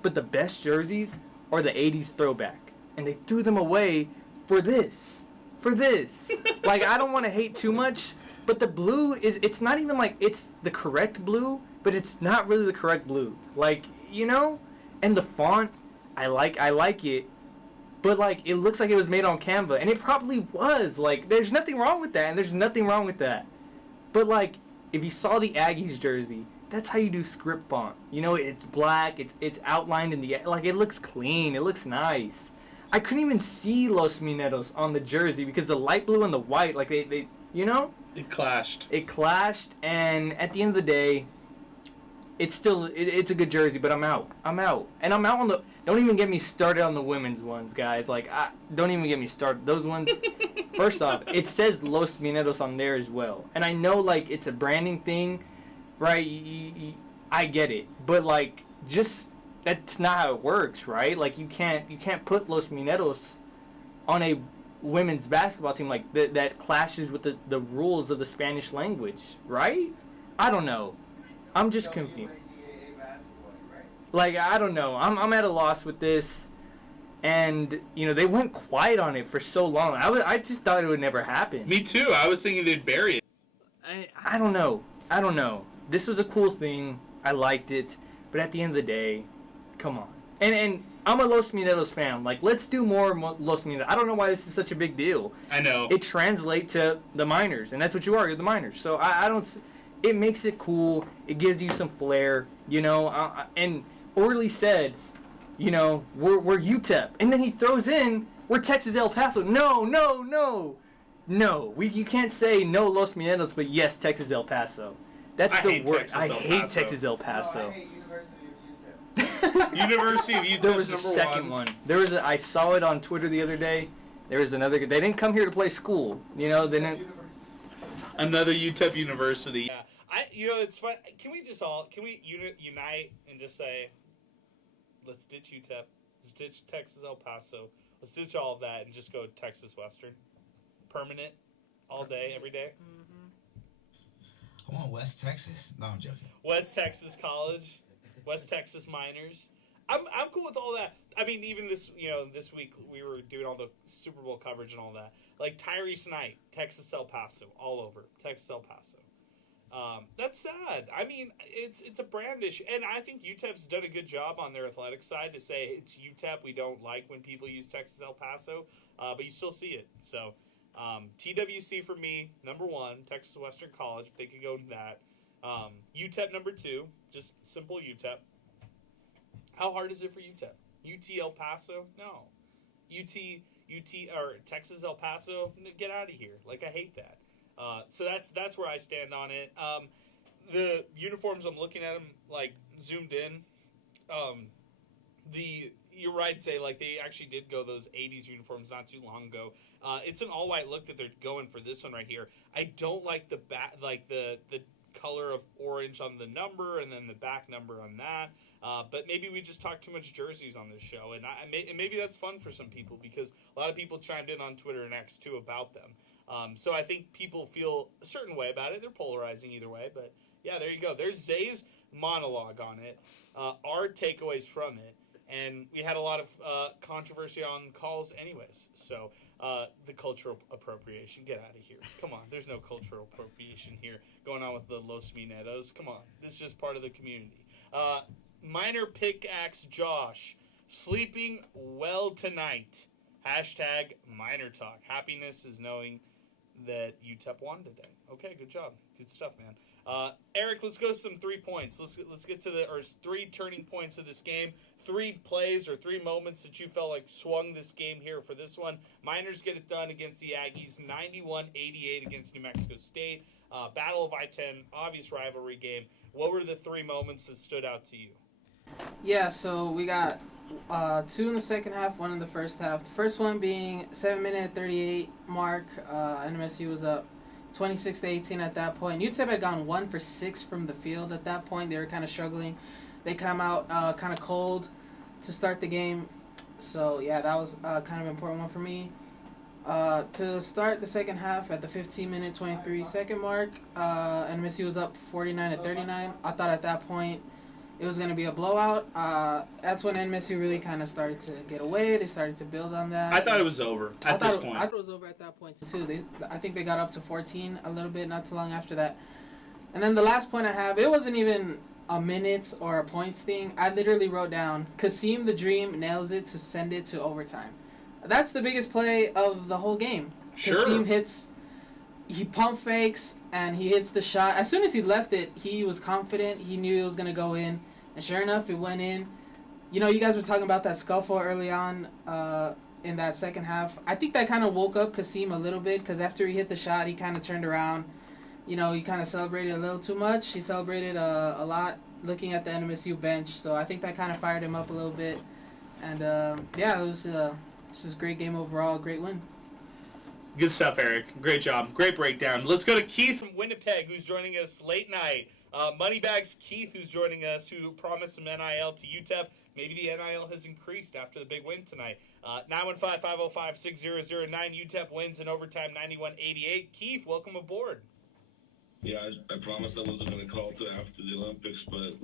but the best jerseys are the 80s throwback. And they threw them away for this. I don't want to hate too much, but the blue it's not even it's the correct blue, but it's not really the correct blue. And the font, I like it, but it looks like it was made on Canva, and it probably was. There's nothing wrong with that, and there's nothing wrong with that. But if you saw the Aggies jersey, that's how you do script font. It's black, it's outlined in the it looks clean, it looks nice. I couldn't even see Los Mineros on the jersey because the light blue and the white, they It clashed. And at the end of the day, it's still it's a good jersey, but I'm out. And I'm out on the. Don't even get me started on the women's ones, guys. Don't even get me started. Those ones. First off, it says Los Mineros on there as well, and I know it's a branding thing, right? I get it, but just that's not how it works, right? You can't put Los Mineros on a women's basketball team that clashes with the rules of the Spanish language, right? I don't know. I'm just confused. I don't know. I'm at a loss with this, and they went quiet on it for so long. I just thought it would never happen. Me too. I was thinking they'd bury it. I don't know. This was a cool thing. I liked it, but at the end of the day, come on. And I'm a Los Mineros fan. Let's do more Los Mineros. I don't know why this is such a big deal. I know. It translates to the Miners, and that's what you are. You're the Miners. So I don't. It makes it cool. It gives you some flair, and Orly said, we're UTEP. And then he throws in, we're Texas El Paso. No. You can't say no Los Mineros, but yes, Texas El Paso. That's the word. I hate Texas El Paso. No, I hate University of UTEP. University of UTEP. There was a second one. I saw it on Twitter the other day. There was another. They didn't come here to play school. They didn't. Another UTEP University. Yeah. It's fun. Can we unite and just say, let's ditch UTEP, let's ditch Texas El Paso, let's ditch all of that and just go Texas Western, permanent, all day, every day. I want West Texas. No, I'm joking. West Texas College, West Texas Miners. I'm cool with all that. I mean, even this week we were doing all the Super Bowl coverage and all that. Tyrese Knight, Texas El Paso, all over Texas El Paso. That's sad. I mean, it's a brand issue, and I think UTEP's done a good job on their athletic side to say it's UTEP. We don't like when people use Texas El Paso, but you still see it. So, TWC for me, number 1, Texas Western College. If they could go to that. UTEP number 2, just simple UTEP. How hard is it for UTEP? UT El Paso? No. UT or Texas El Paso? Get out of here. I hate that. So that's where I stand on it. The uniforms, I'm looking at them zoomed in. You're right, say they actually did go those 80s uniforms not too long ago. It's an all white look that they're going for this one right here. I don't like the the color of orange on the number and then the back number on that. But maybe we just talk too much jerseys on this show, and maybe that's fun for some people because a lot of people chimed in on Twitter and X too about them. So I think people feel a certain way about it. They're polarizing either way, but yeah, there you go. There's Zay's monologue on it, our takeaways from it, and we had a lot of controversy on calls anyways. So the cultural appropriation, get out of here. Come on, there's no cultural appropriation here going on with the Los Mineros. Come on, this is just part of the community. Minor Pickaxe Josh Sleeping well tonight. Hashtag MinerTalk. Happiness is knowing that UTEP won today. Okay, good job. Good stuff, man. Eric, let's go some 3 points. Let's get to the 3 turning points of this game. 3 plays or 3 moments that you felt like swung this game here for this one. Miners get it done against the Aggies, 91-88 against New Mexico State. Battle of I-10, obvious rivalry game. What were the 3 moments that stood out to you? Yeah, so we got 2 in the second half, 1 in the first half. The first one being 7-minute 38 mark. NMSU was up 26-18 at that point. UTEP had gone 1 for 6 from the field at that point. They were kind of struggling. They come out kind of cold to start the game. So, yeah, that was kind of an important one for me. To start the second half at the 15-minute 23-second mark, NMSU was up 49-39. I thought at that point it was going to be a blowout. That's when NMSU really kind of started to get away. They started to build on that. I thought it was over at this point. I thought it was over at that point, too. I think they got up to 14 a little bit not too long after that. And then the last point I have, it wasn't even a minutes or a points thing. I literally wrote down, Kasim the Dream nails it to send it to overtime. That's the biggest play of the whole game. Sure. Kasim he pump fakes, and he hits the shot. As soon as he left it, he was confident. He knew it was going to go in. And sure enough, it went in. You know, you guys were talking about that scuffle early on in that second half. I think that kind of woke up Kasim a little bit, because after he hit the shot, he kind of turned around. You know, he kind of celebrated a little too much. He celebrated a lot looking at the NMSU bench. So I think that kind of fired him up a little bit. And, yeah, it was just a great game overall, great win. Good stuff, Eric. Great job. Great breakdown. Let's go to Keith from Winnipeg, who's joining us late night. Moneybags Keith, who's joining us, who promised some NIL to UTEP. Maybe the NIL has increased after the big win tonight. 915-505-6009. UTEP wins in overtime, 91-88. Keith, welcome aboard. Yeah, I promised I wasn't going to call to after the Olympics, but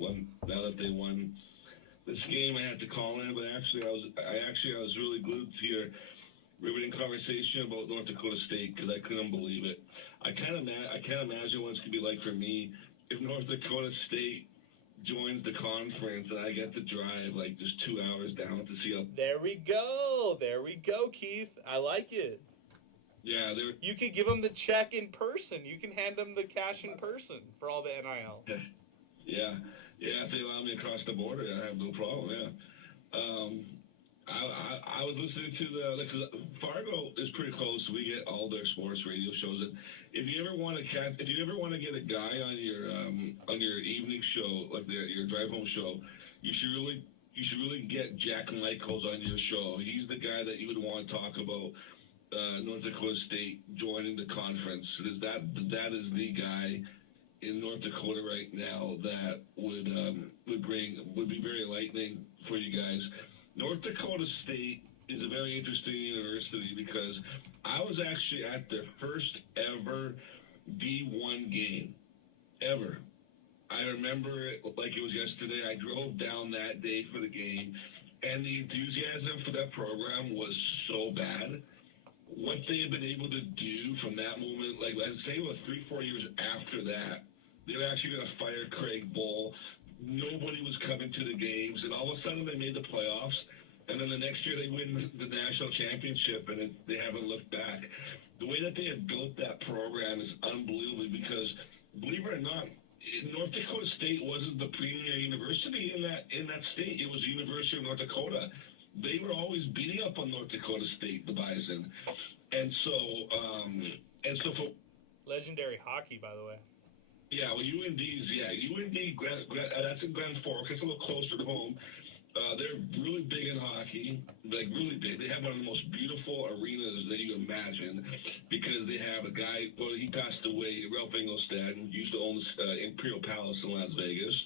now that they won this game, I had to call in. But actually, I was really glued to your riveting conversation about North Dakota State, because I couldn't believe it. I can't imagine what it's going to be like for me if North Dakota State joins the conference and I get to drive like just 2 hours down to see how. There we go, Keith. I like it. Yeah, you can give them the check in person. You can hand them the cash in person for all the NIL. Yeah. If they allow me across the border, I have no problem. Yeah. I was listening to Fargo is pretty close. We get all their sports radio shows. And if you ever want to get a guy on your evening show, like your drive home show, you should really get Jack Michaels on your show. He's the guy that you would want to talk about North Dakota State joining the conference. That is the guy in North Dakota right now that would be very enlightening for you guys. North Dakota State is a very interesting university because I was actually at their first ever D1 game ever. I remember it like it was yesterday. I drove down that day for the game, and the enthusiasm for that program was so bad. What they have been able to do from that moment, like I'd say about 3-4 years after that, they were actually going to fire Craig Bull. Nobody was coming to the games, and all of a sudden they made the playoffs, and then the next year they win the national championship, and they haven't looked back. The way that they have built that program is unbelievable because, believe it or not, North Dakota State wasn't the premier university in that state. It was the University of North Dakota. They were always beating up on North Dakota State, the Bison, and so for legendary hockey, by the way. Yeah, well, UND, that's in Grand Forks. It's a little closer to home. They're really big in hockey, like really big. They have one of the most beautiful arenas that you imagine because they have a guy, well, he passed away, Ralph Engelstad, who used to own Imperial Palace in Las Vegas.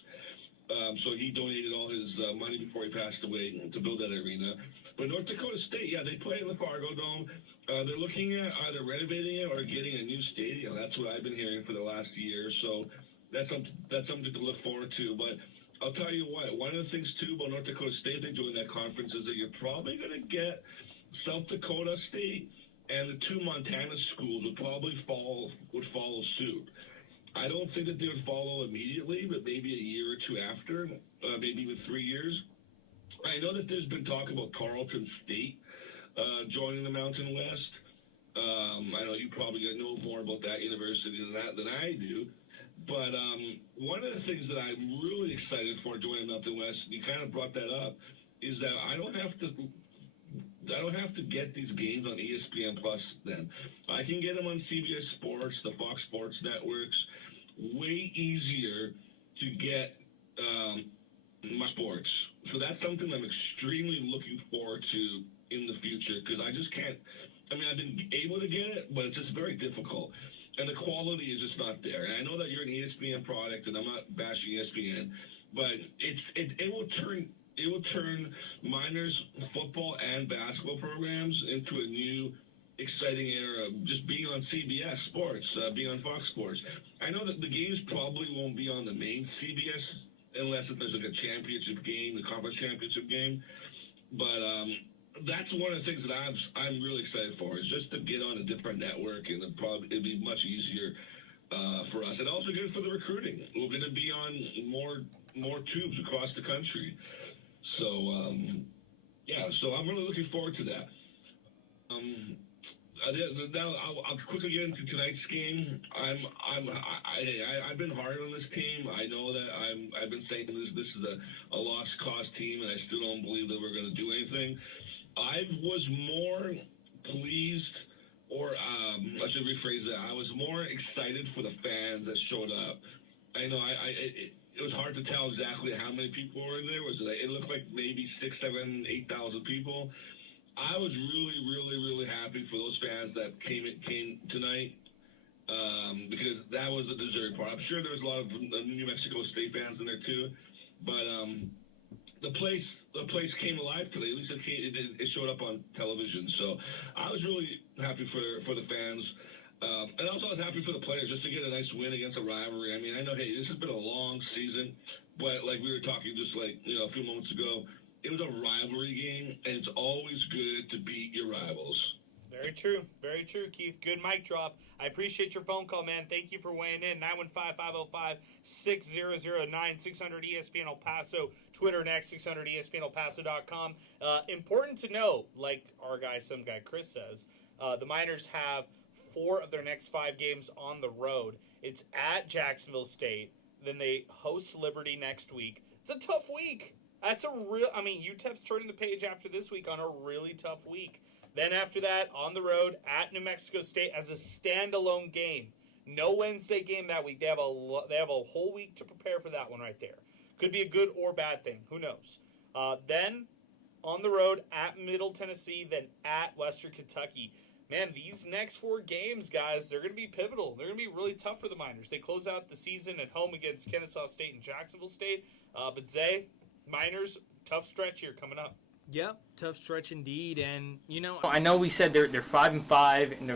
So he donated all his money before he passed away to build that arena. But North Dakota State, yeah, they play in the Fargo Dome. They're looking at either renovating it or getting a new stadium. That's what I've been hearing for the last year. So that's something to look forward to. But I'll tell you what, one of the things, too, about North Dakota State, they join that conference, is that you're probably going to get South Dakota State and the 2 Montana schools would follow suit. I don't think that they would follow immediately, but maybe a year or 2 after, maybe even 3 years. I know that there's been talk about Carleton State joining the Mountain West. I know you probably know more about that university than I do. But one of the things that I'm really excited for joining Mountain West, you kind of brought that up, is that I don't have to get these games on ESPN Plus then. I can get them on CBS Sports, the Fox Sports networks. Way easier to get my sports. So that's something I'm extremely looking forward to in the future because I just can't. I mean, I've been able to get it, but it's just very difficult. And the quality is just not there. And I know that you're an ESPN product, and I'm not bashing ESPN, but it will turn Miners football and basketball programs into a new exciting era of just being on CBS Sports, being on Fox Sports. I know that the games probably won't be on the main CBS unless if there's like a championship game, the conference championship game. But that's one of the things that I'm really excited for is just to get on a different network, and it'd be much easier for us, and also good for the recruiting. We're going to be on more tubes across the country. So so I'm really looking forward to that. Now I'll quickly get into tonight's game. I've been hard on this team. I know that I've been saying this is a lost cause team, and I still don't believe that we're going to do anything. I was more pleased, or I should rephrase that. I was more excited for the fans that showed up. I know it was hard to tell exactly how many people were in there. It looked like maybe 6,000, 7,000, 8,000 people. I was really, really, really happy for those fans that came tonight because that was the deserving part. I'm sure there was a lot of New Mexico State fans in there too, but the place came alive today. At least it showed up on television. So I was really happy for the fans. And also I was happy for the players just to get a nice win against a rivalry. I mean, I know, hey, this has been a long season, but like we were talking just like, a few moments ago, it was a rivalry game, and it's always good to beat your rivals. Very true. Very true, Keith. Good mic drop. I appreciate your phone call, man. Thank you for weighing in. 915-505-6009, 600 ESPN El Paso, Twitter and X, 600 ESPNElPaso.com. Important to know, like some guy Chris says, the Miners have 4 of their next 5 games on the road. It's at Jacksonville State. Then they host Liberty next week. It's a tough week. That's UTEP's turning the page after this week on a really tough week. Then after that, on the road at New Mexico State as a standalone game. No Wednesday game that week. They have a whole week to prepare for that one right there. Could be a good or bad thing. Who knows? Then on the road at Middle Tennessee, then at Western Kentucky. Man, these next 4 games, guys, they're going to be pivotal. They're going to be really tough for the Miners. They close out the season at home against Kennesaw State and Jacksonville State. But Zay, Miners, tough stretch here coming up. Yep, tough stretch indeed, and I know we said they're 5-5 in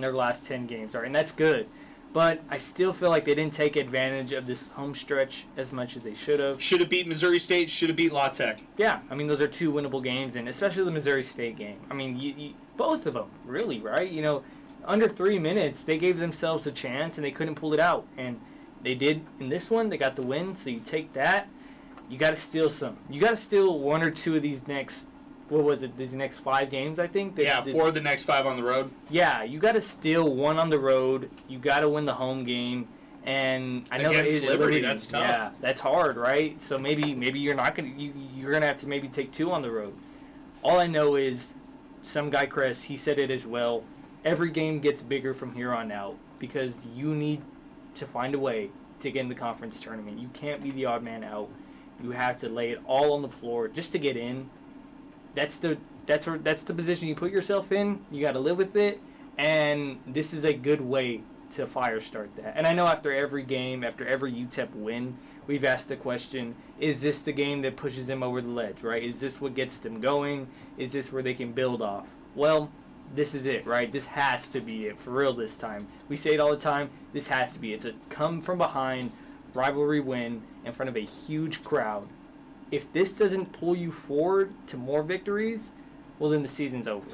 their last 10 games, right, and that's good, but I still feel like they didn't take advantage of this home stretch as much as they should have. Should have beat Missouri State. Should have beat La Tech. Yeah, I mean those are 2 winnable games, and especially the Missouri State game. I mean, you both of them, really, right? Under 3 minutes they gave themselves a chance and they couldn't pull it out, and they did in this one. They got the win, so you take that. You got to steal some. You got to steal 1 or 2 of these next, these next 5 games, I think? 4 of the next 5 on the road. Yeah, you got to steal 1 on the road. You got to win the home game. And I know against Liberty, that's tough. Yeah, that's hard, right? So maybe you're not going to, you're going to have to maybe take 2 on the road. All I know is some guy, Chris, he said it as well. Every game gets bigger from here on out because you need to find a way to get in the conference tournament. You can't be the odd man out. You have to lay it all on the floor just to get in. That's the position you put yourself in. You got to live with it, and this is a good way to fire start that. And I know after every game, after every UTEP win, we've asked the question: is this the game that pushes them over the ledge? Right? Is this what gets them going? Is this where they can build off? Well, this is it, right? This has to be it for real this time. We say it all the time. This has to be. It's a come from behind rivalry win in front of a huge crowd. If this doesn't pull you forward to more victories, well, then the season's over.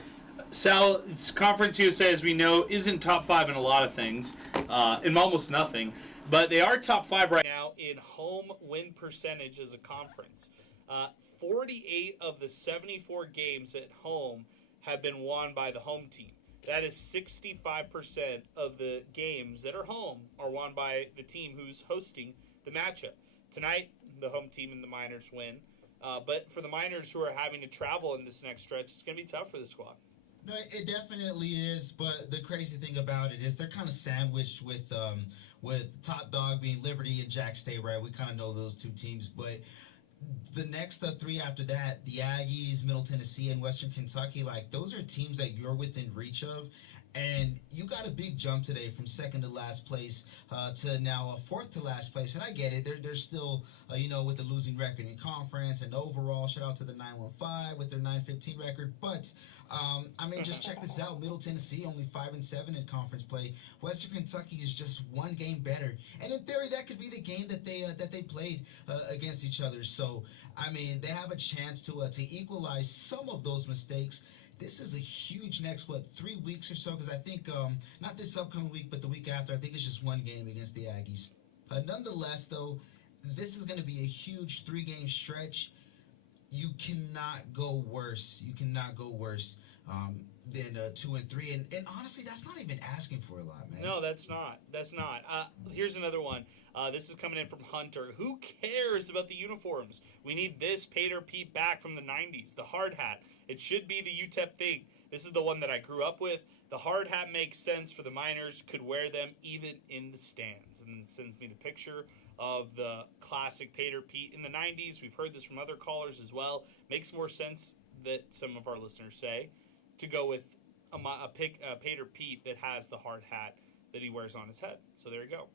Sal, Conference USA, as we know, isn't top 5 in a lot of things, in almost nothing, but they are top 5 right now in home win percentage as a conference. Uh, 48 of the 74 games at home have been won by the home team. That is 65% of the games that are home are won by the team who's hosting the matchup. Tonight, the home team and the Miners win. But for the Miners who are having to travel in this next stretch, it's going to be tough for the squad. No, it definitely is. But the crazy thing about it is they're kind of sandwiched with top dog being Liberty and Jack State, right? We kind of know those two teams, but the next three after that, the Aggies, Middle Tennessee, and Western Kentucky, like those are teams that you're within reach of. And you got a big jump today from second to last place to now fourth to last place. And I get it. They're still, with the losing record in conference and overall. Shout out to the 915 with their 915 record. But, just check this out. Middle Tennessee only 5-7 in conference play. Western Kentucky is just one game better. And in theory, that could be the game that they played against each other. So, they have a chance to equalize some of those mistakes. This is a huge next, 3 weeks or so? Because I think, not this upcoming week, but the week after, I think it's just one game against the Aggies. Nonetheless, though, this is going to be a huge 3-game stretch. You cannot go worse. Than 2 and 3. And honestly, that's not even asking for a lot, man. No, that's not. Here's another one. This is coming in from Hunter. Who cares about the uniforms? We need this Pater Pete back from the 90s, the hard hat. It should be the UTEP thing. This is the one that I grew up with. The hard hat makes sense for the Miners, could wear them even in the stands. And it sends me the picture of the classic Pater Pete in the 90s. We've heard this from other callers as well. Makes more sense that some of our listeners say to go with a Pater Pete that has the hard hat that he wears on his head. So there you go.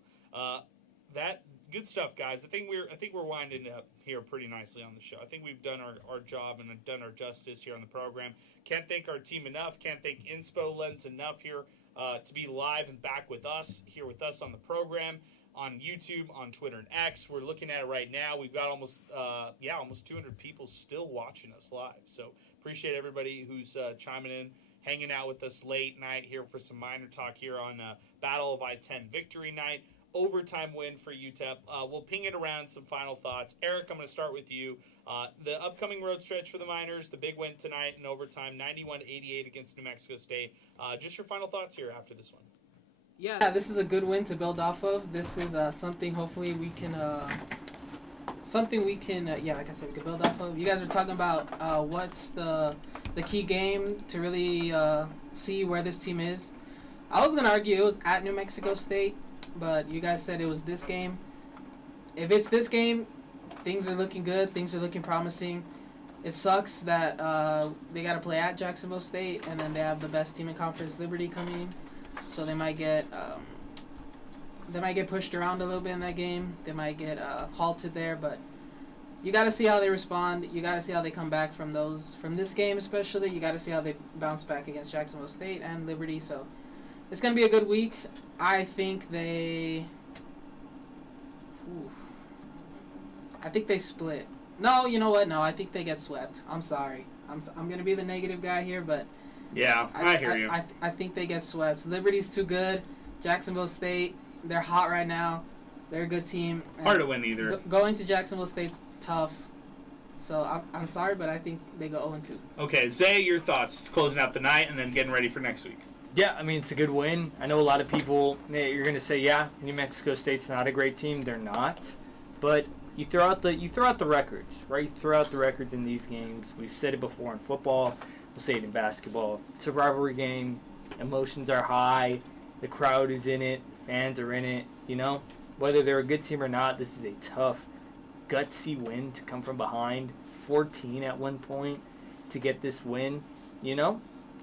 That good stuff, guys. I think we're winding up here pretty nicely on the show. I think we've done our job and done our justice here on the program. Can't thank our team enough. Can't thank Inspo Lens enough here to be live and back with us on the program, on YouTube, on Twitter and X. We're looking at it right now. We've got almost 200 people still watching us live. So appreciate everybody who's chiming in, hanging out with us late night here for some MinerTalk here on Battle of I-10 Victory Night. Overtime win for UTEP. We'll ping it around some final thoughts. Eric, I'm going to start with you. The upcoming road stretch for the Miners, the big win tonight in overtime, 91-88 against New Mexico State. Just your final thoughts here after this one. Yeah, this is a good win to build off of. This is something hopefully we can, like I said, we can build off of. You guys are talking about what's the key game to really see where this team is. I was going to argue it was at New Mexico State, but you guys said it was this game. If it's this game, things are looking good. Things are looking promising. It sucks that they got to play at Jacksonville State, and then they have the best team in conference, Liberty, coming. So they might get pushed around a little bit in that game. They might get halted there, but you got to see how they respond. You got to see how they come back from this game, especially. You got to see how they bounce back against Jacksonville State and Liberty. So it's gonna be a good week. I think they split. No, you know what? No, I think they get swept. I'm sorry. I'm gonna be the negative guy here, but yeah, I hear you. I think they get swept. Liberty's too good. Jacksonville State, they're hot right now. They're a good team. Hard to win either. Going to Jacksonville State's tough. So I'm sorry, but I think they go 0-2. Okay, Zay, your thoughts closing out the night and then getting ready for next week. Yeah, it's a good win. I know a lot of people, you're going to say, yeah, New Mexico State's not a great team. They're not. But you throw out the records, right? You throw out the records in these games. We've said it before in football. We'll say it in basketball. It's a rivalry game. Emotions are high. The crowd is in it. Fans are in it. Whether they're a good team or not, this is a tough, gutsy win to come from behind. 14 at one point to get this win.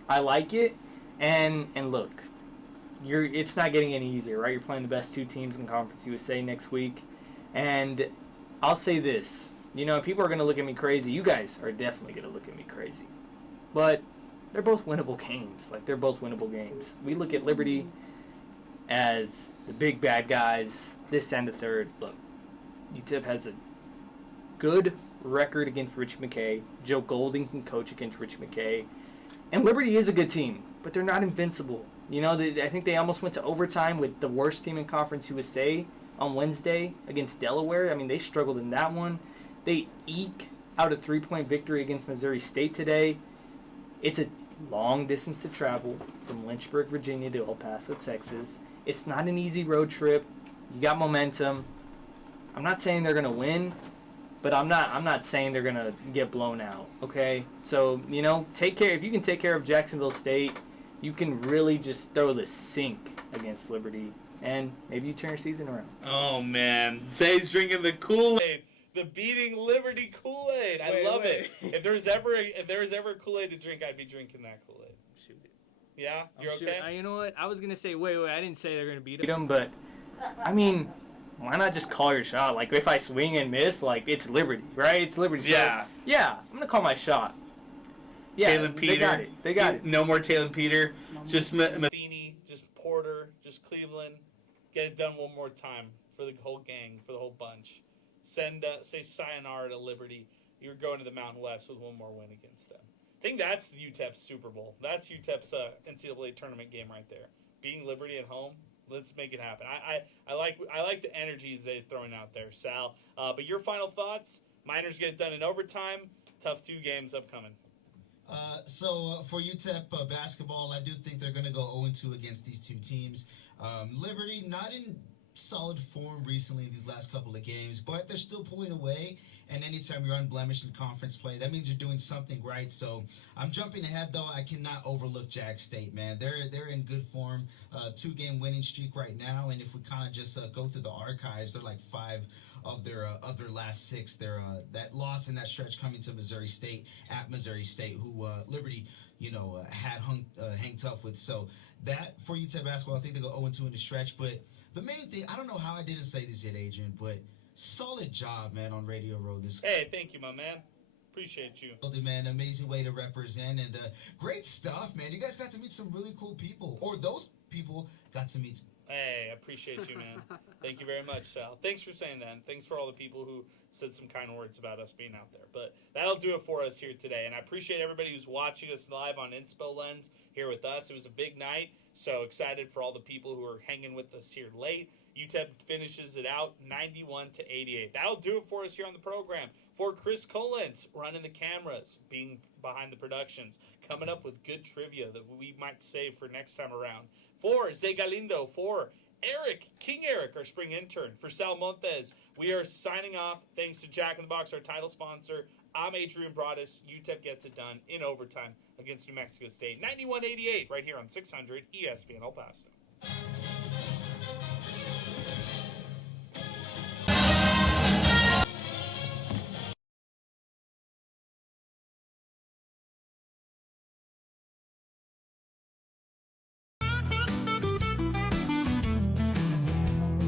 I like it. And look, it's not getting any easier, right? You're playing the best two teams in Conference USA next week. And I'll say this. People are going to look at me crazy. You guys are definitely going to look at me crazy. But they're both winnable games. They're both winnable games. We look at Liberty as the big bad guys, this and the third. Look, UTEP has a good record against Rich McKay. Joe Golding can coach against Rich McKay. And Liberty is a good team, but they're not invincible. I think they almost went to overtime with the worst team in Conference USA on Wednesday against Delaware. They struggled in that one. They eke out a 3-point victory against Missouri State today. It's a long distance to travel from Lynchburg, Virginia to El Paso, Texas. It's not an easy road trip. You got momentum. I'm not saying they're going to win, but I'm not saying they're going to get blown out, okay? So, take care. If you can take care of Jacksonville State, you can really just throw the sink against Liberty, and maybe you turn your season around. Oh, man. Zay's drinking the Kool-Aid. The beating Liberty Kool-Aid. I love it. If there was ever Kool-Aid to drink, I'd be drinking that Kool-Aid. Shoot it. Yeah? You're okay? You know what? I was going to say, wait, I didn't say they're going to beat them, but, I mean, why not just call your shot? Like, if I swing and miss, like, it's Liberty, right? It's Liberty. So, yeah, I'm going to call my shot. Yeah, Taylor Peter. They got it. No more Taylor Peter. Just Matheny, just Porter, just Cleveland. Get it done one more time for the whole gang, for the whole bunch. Say sayonara to Liberty. You're going to the Mountain West with one more win against them. I think that's the UTEP's Super Bowl. That's UTEP's NCAA tournament game right there. Beating Liberty at home. Let's make it happen. I like the energy Zay's throwing out there, Sal. But your final thoughts? Miners get it done in overtime. Tough 2 games upcoming. So for UTEP basketball, I do think they're going to go 0-2 against these 2 teams. Liberty not in solid form recently in these last couple of games, but they're still pulling away. And anytime you're unblemished in conference play, that means you're doing something right. So I'm jumping ahead, though. I cannot overlook Jack State, man. They're in good form, 2-game winning streak right now. And if we kind of just go through the archives, they're like 5 of their last 6. They're that loss in that stretch coming to Missouri State at Missouri State, who Liberty had hang tough with. So that for UTEP basketball, I think they go 0-2 in the stretch. But the main thing, I don't know how I didn't say this yet, Adrian, but solid job, man, on Radio Row this. Hey, thank you, my man. Appreciate you. Man, amazing way to represent, and great stuff, man. You guys got to meet some really cool people, or those people got to meet. Hey, I appreciate you, man. Thank you very much, Sal. Thanks for saying that, and thanks for all the people who said some kind words about us being out there. But that'll do it for us here today, and I appreciate everybody who's watching us live on Inspo Lens here with us. It was a big night, so excited for all the people who are hanging with us here late. UTEP finishes it out 91-88. That'll do it for us here on the program. For Chris Collins, running the cameras, being behind the productions, coming up with good trivia that we might save for next time around. For Zay Galindo, for Eric, King Eric, our spring intern. For Sal Montes, we are signing off. Thanks to Jack in the Box, our title sponsor. I'm Adrian Broaddus. UTEP gets it done in overtime against New Mexico State. 91-88 right here on 600 ESPN El Paso.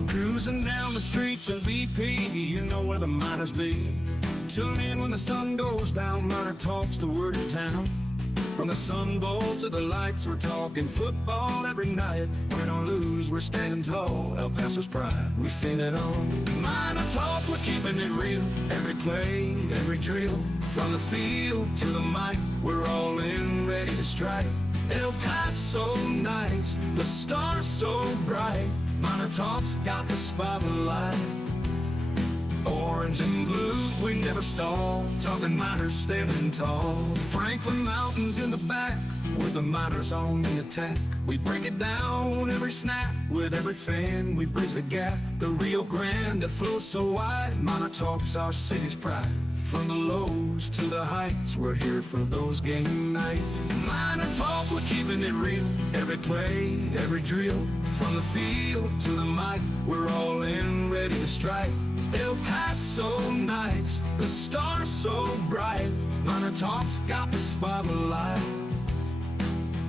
Cruising down the streets of BP, you know where the miners be. Tune in when the sun goes down, MinerTalk's the word of town. From the Sun Bowl to the lights, we're talking football every night. Win or lose, we're standing tall, El Paso's pride, we've seen it all. MinerTalk, we're keeping it real, every play, every drill. From the field to the mic, we're all in, ready to strike. El Paso nights, the stars so bright. MinerTalk's got the spotlight. Orange and blue, we never stall. Talking miners standing tall. Franklin Mountains in the back, with the miners on the attack. We break it down every snap. With every fan, we bridge the gap. The Rio Grande that flows so wide. MinerTalk's our city's pride. From the lows to the heights, we're here for those game nights. MinerTalk, we're keeping it real. Every play, every drill. From the field to the mic, we're all in, ready to strike. El Paso nights, the stars so bright. MinerTalk's got the spotlight.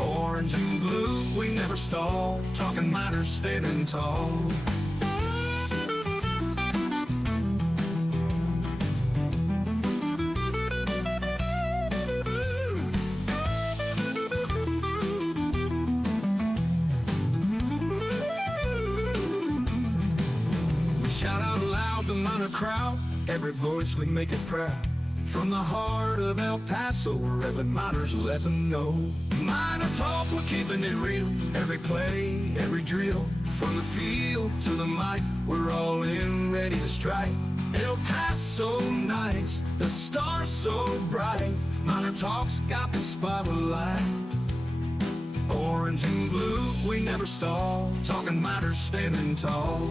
Orange and blue, we never stall. Talking miners standing tall. Crowd, every voice we make it proud. From the heart of El Paso, wherever miners let them know. MinerTalk, we're keeping it real. Every play, every drill. From the field to the mic, we're all in, ready to strike. El Paso nights, the stars so bright. MinerTalk's got the spotlight. Orange and blue, we never stall. Talking Miners, standing tall.